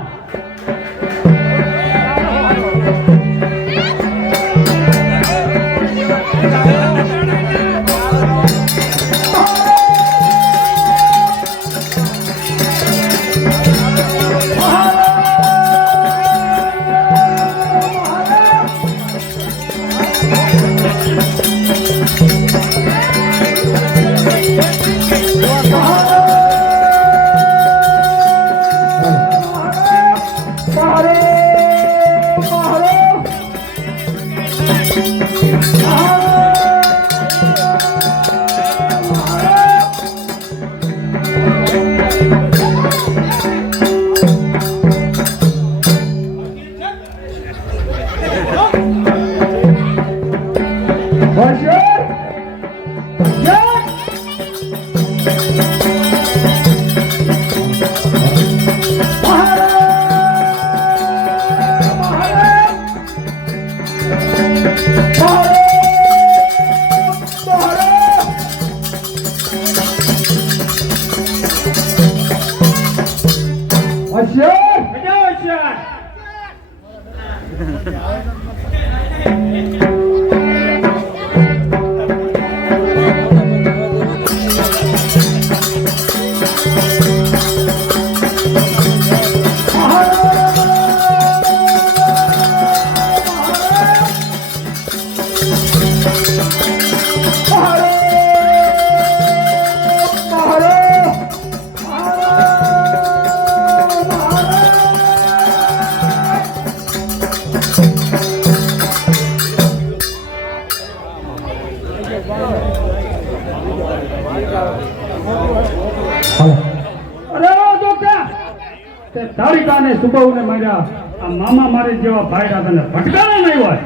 સુબાઉને માર્યા આ મામા મારે જેવા ભાઈ રાધાને ભટકાણા નહીં હોય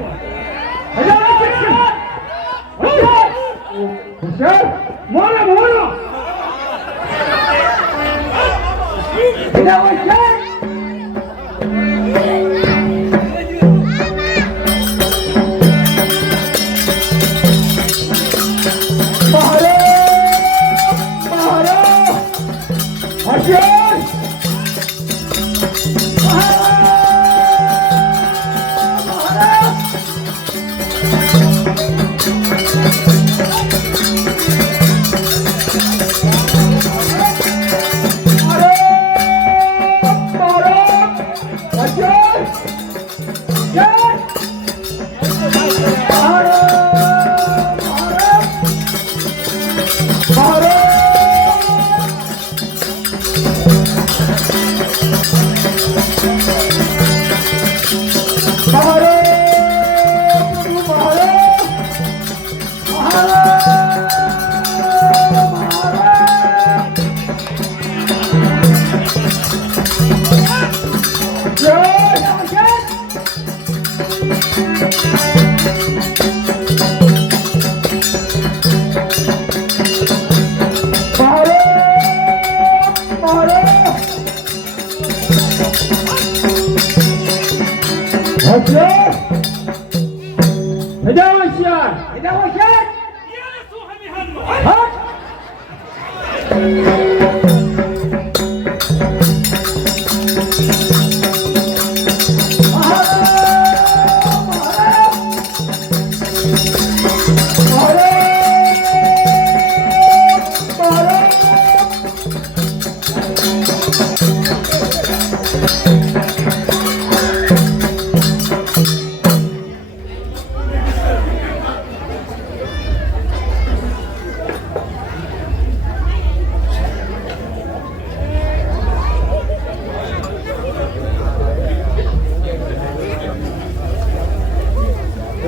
હોશિયાર મોરે મોરો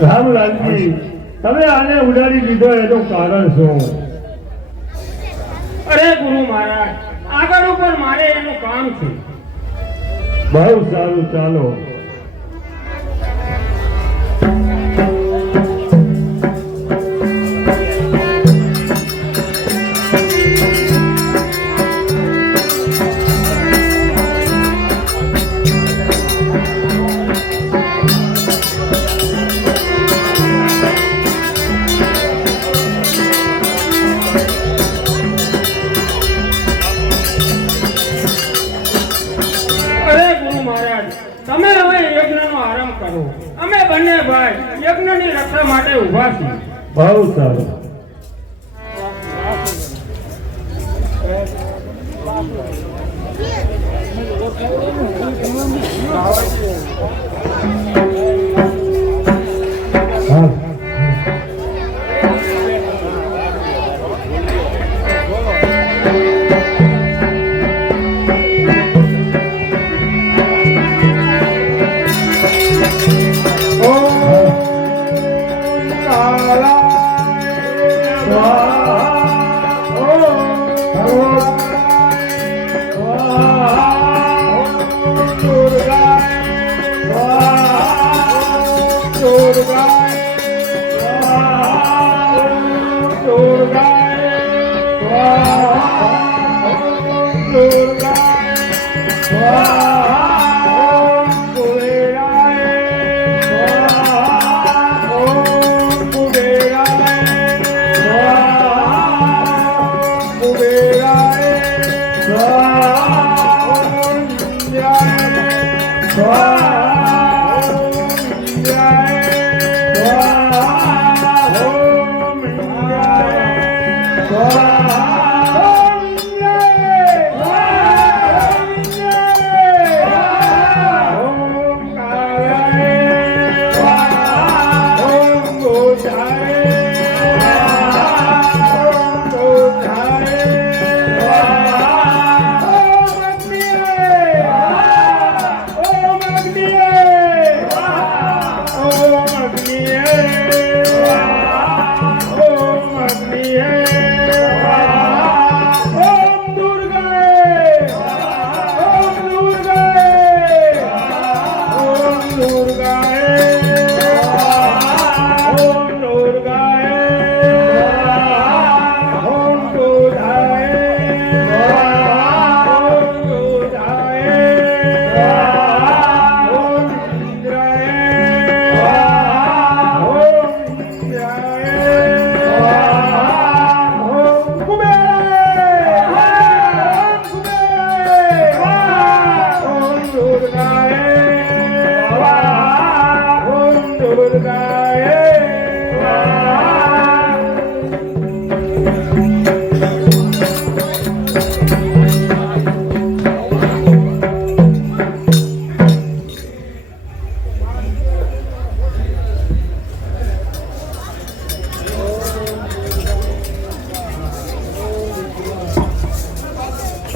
રામલાલજી તમે આને ઉડાડી દીધો એનું કારણ શું? અરે ગુરુ મહારાજ આગળ ઉપર મારે એનું કામ છે. બહુ સારું, ચાલો. તમે હવે યજ્ઞનો આરંભ કરો. અમે બંને ભાઈ યજ્ઞની રક્ષા માટે ઊભા છીએ. બહુ સારું.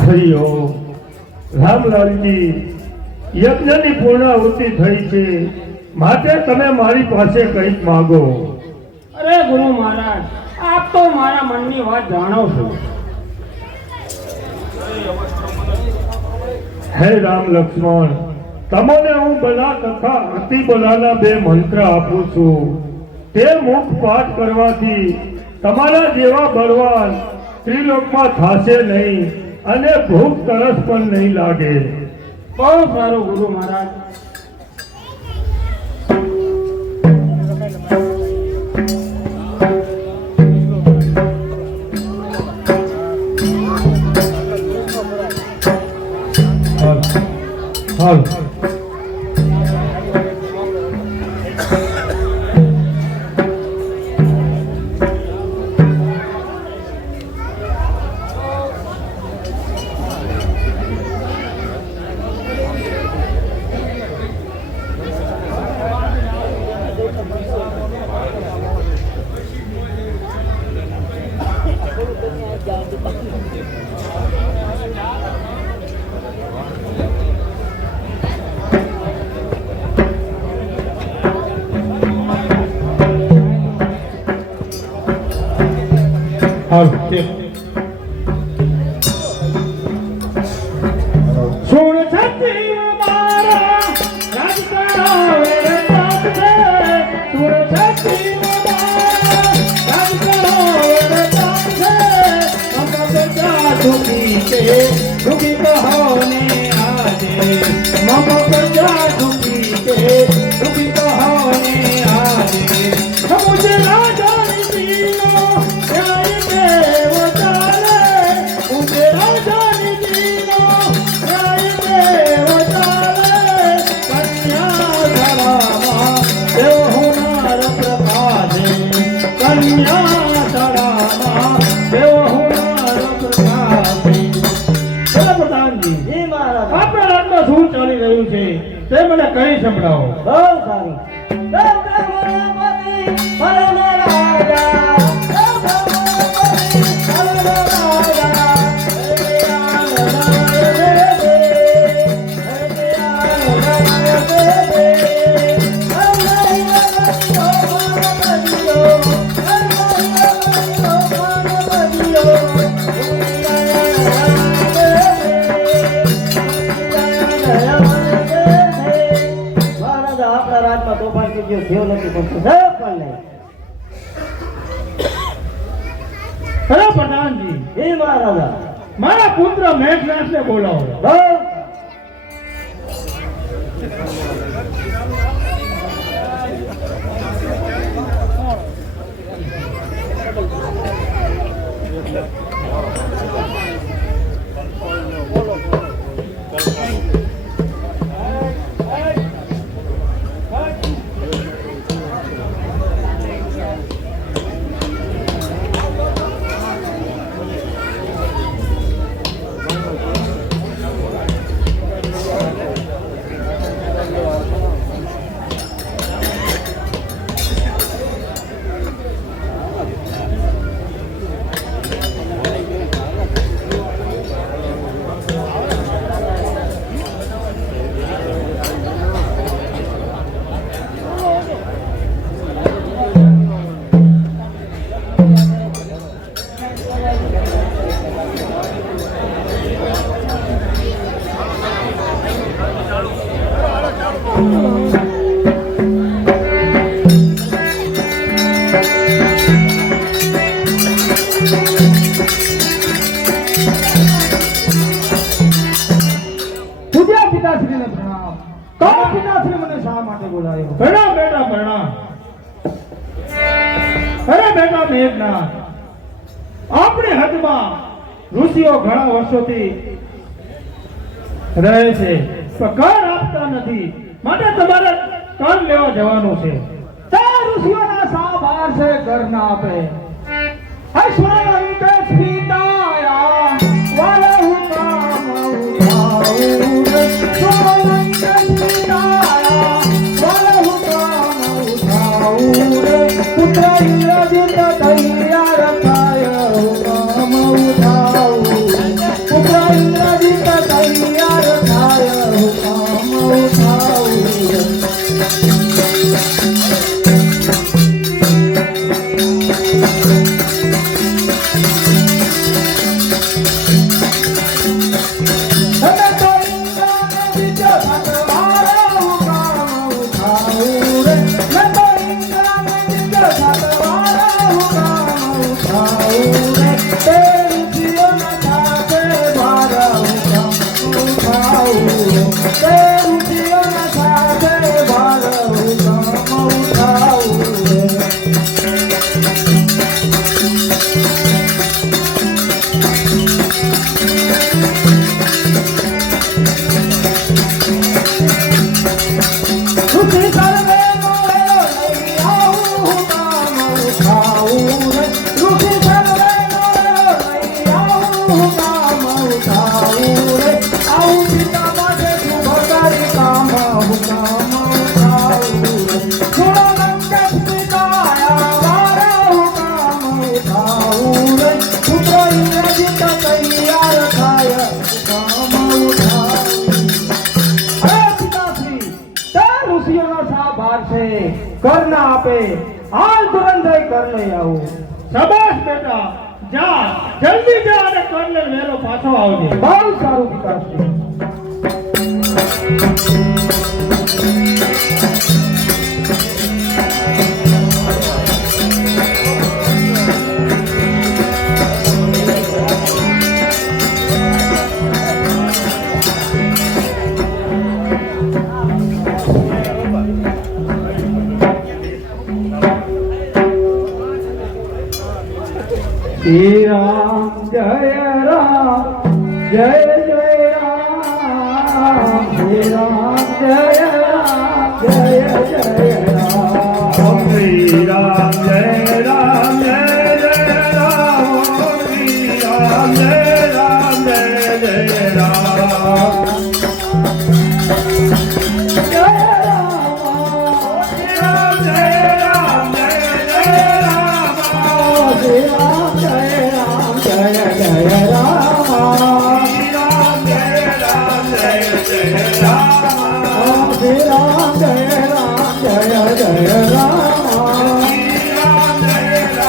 હરિઓમ. રામલાલજી, યજ્ઞની પૂર્ણાહુતિ થઈ છે, માટે તમે મારી પાસે કંઈક માગો. અરે ગુરુ મહારાજ, આપ તો મારા મનની વાત જાણો છો. હે રામ લક્ષ્મણ, તમને હું બલા તથા અતિ બલાના બે મંત્ર આપું છું. તે મુખ પાઠ કરવાથી તમારા જેવા બળવાન ત્રિલોકમાં થશે નહીં અને ભૂખ તરસ પણ નહીં લાગે. બહુ સારું ગુરુ મહારાજ. હાલ. હાલ. સુર છત્રી મારા રાજકારો રે તાપસે. સુર છત્રી મારા રાજકારો રે તાપસે. હમ બજા દુખી કે દુખી કહોને આજે. મમ બજા દુખી કે દુખી કહોને આજે. મુझे राजानी जीनो न्याय देव चाले. मुझे राजानी जीनो न्याय देव चाले. कन्या धरामा देव हुनार प्रभाते. कन्या धरामा देव हुनार प्रभाते. બોલો પ્રધાનજી, જી મહારાજ. આપણા રાજમાં શું ચાલી રહ્યું છે તે મને કહી સંભળાવો. બહુ સારું. રામ રામાપતિ હરણ રાજા. રામ રામાપતિ હરણ રાજા. હરે આન રાય દેવે. હરે આન રાય દેવે. રામ રાય બદિયો માન બદિયો. રામ રાય બદિયો માન બદિયો. મહારાજ આપણા રાજમાં તોફાન કર્યો થયો નથી પણ પણ નહીં. હેલો પ્રધાનજી, હે મહારાજા. મારા પુત્ર મેઘનાથને બોલાવો. બહુ શા માટે બોલાયો? પ્રણામ બેટા પ્રણામ. અરે બેટા મેઘનાથ, આપણી હદમાં ઋષિઓ ઘણા વર્ષોથી રહે છે પણ કર આપતા નથી, માટે તમારે કર લેવા જવાનું છે. તે ઋષિઓના શા ભાર છે ઘર ના આપે? ઐશ્વર્યવંત પિતાયા વલહુ કામ ઉઠાઉ રે. ઐશ્વર્યવંત પિતાયા વલહુ કામ ઉઠાઉ રે. પુત્ર ઇન્દ્રજીત તૈયાર થાય કામ ઉઠાઉ. પુત્ર ઇન્દ્રજીત તૈયાર થાય કામ ઉઠાઉ. કર ના આપે, હાલ તુરંત જઈ કર લઈ આવું. શાબાશ બેટા, જા જલ્દી જા અને કર લઈને વહેલો પાછો આવજે. બહુ સારું પિતાશ્રી. श्री राम जय जय राम. श्री राम जय जय राम. श्री राम जय राम जय जय राम.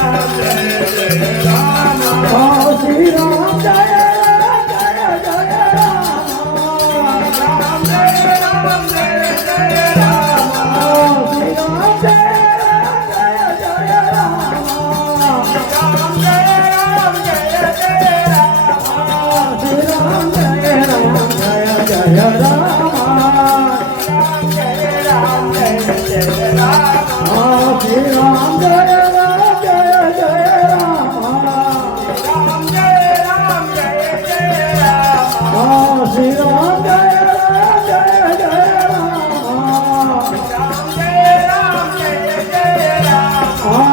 श्री राम जय राम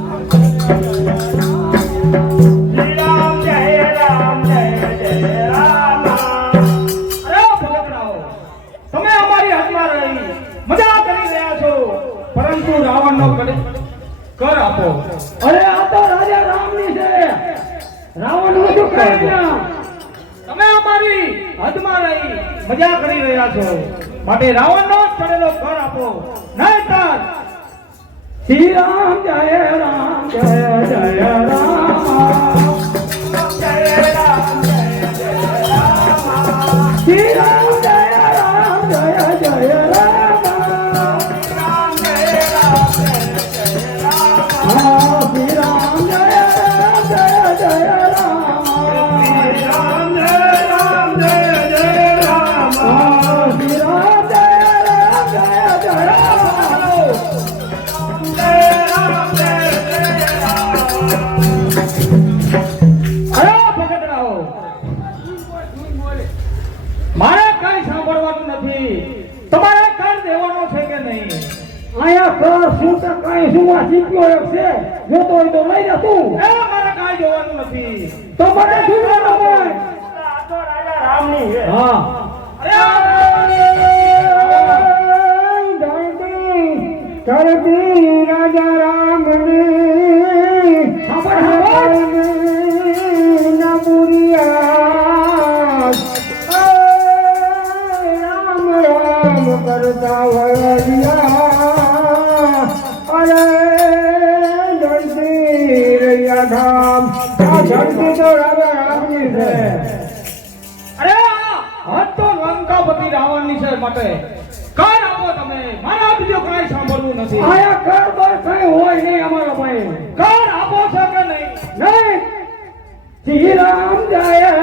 जय जय राम. કર આપો. અરે આ તો રાજા રામની છે. રાવણ નું શું કરે? તમે અમારી હદમાં રહી મજા કરી રહ્યા છો, માટે રાવણનો જ ચડેલો કર આપો, નહીંતર શ્રી રામ જય રામ જય જય રામ. શ્રી રામ જય રામ જય જય રામ. માં શીખ્યો એક છે જોતો હોય તો લઈ જા તું એ મારે કાંઈ જોવાનું નથી. તો મને સુનવાનો હોય આ તો રાજા રામની છે. હા કરતી રાજા રામની ના પુરિયા રામ રામ કરતા વળિયા અરે ધરતી રહ્યા ધામ આ ધરતી તો રાજા રામની છે. અરે હાથ તો લંકાપતિ રાવણની છે માટે કાન આપો તમે. મારા બીજું કાંઈ સાંભળવું નથી. આયા કર બર કઈ હોય નહીં અમારા ભાઈ કાન આપો છો કે નહીં? નહીં શ્રી રામ જય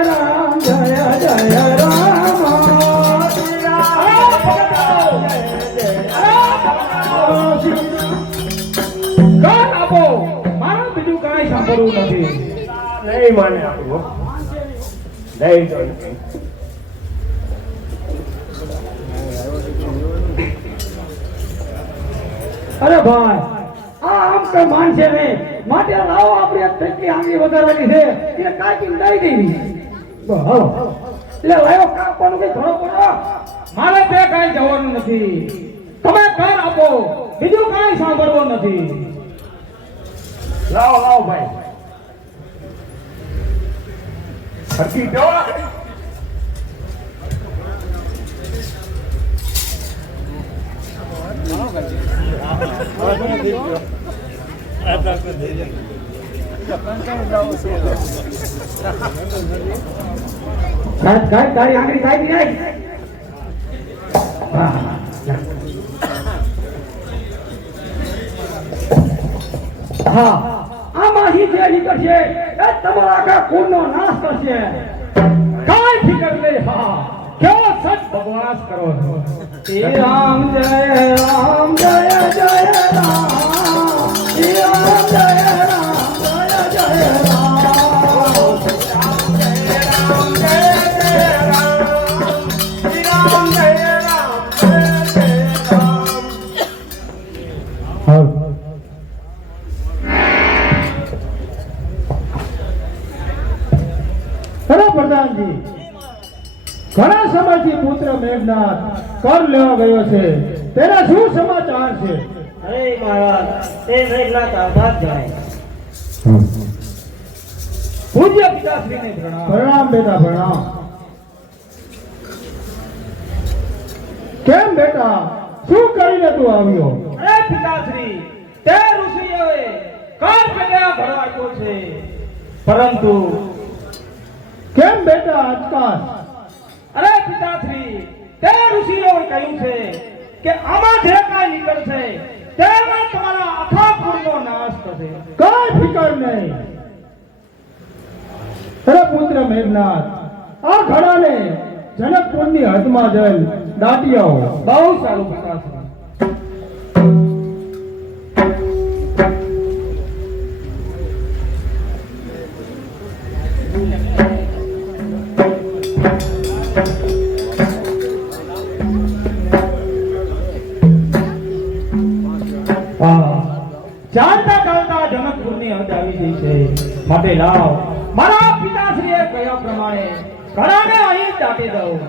રામ જય જય રામ શ્રી કાન આપો. મારા બીજું કાંઈ સાંભળવું નથી. નહીં માને આપણું નહીં તો નહીં. અરે ભાઈ આ આમ કઈ માનશે નહીં માટે લાવો આપણે એક ટકી આંગળી વધારવાની છે એ કાચી દઈ દેવી હાલો એટલે લાવો કાપવાનું કઈ થોડો પડો મારે તે કાંઈ જવાનું નથી. તમે કાન આપો. બીજું કાંઈ સાંભળવું નથી. લાવો લાવો ભાઈ હરકી જો તારી આંગળી કાઢી નાખ હા આમાંથી જે નીકળશે એ તમારા આખા કુળનો નાશ કરશે. કાંઈ ફિકર નહીં. હા કેવો સચ બકવાસ કરો છો. શ્રી રામ જય રામ જય જય રામ શ્રી રામ જય રામ જય જય રામ પ્રધાનજી ઘણા સમયથી પુત્ર મેઘનાથ કર લેવા ગયો છે તેના શું સમાચાર છે? અરે મહારાજ તે મેઘનાથ આભાર જણાય. પૂજ્ય પિતાશ્રીને પ્રણામ. પ્રણામ બેટા પ્રણામ. કેમ બેટા શું કરીને તું આવ્યો? અરે પિતાશ્રી તે ઋષિઓએ કાન પેલા ઘડો આપ્યો છે પરંતુ કેમ બેટા આજકાલ? અરે પિતાશ્રી તે ઋષિઓએ કહ્યું છે કે આમાં જે કાંઈ નીકળશે તેમાં તમારા આખા કુળનો નાશ થશે. કઈ ફિકર નહીં. અરે પુત્ર મેઘનાથ આ ઘડાને જનકપુરની હદમાં જઈ દાટી આવો. બહુ સારું પિતાશ્રી. ચાલતા ચાલતા જનકપુરની હદ આવી ગઈ છે માટે લાવ મારા પિતાશ્રીએ કહ્યા પ્રમાણે ઘડાને અહીં દાટી દઉં.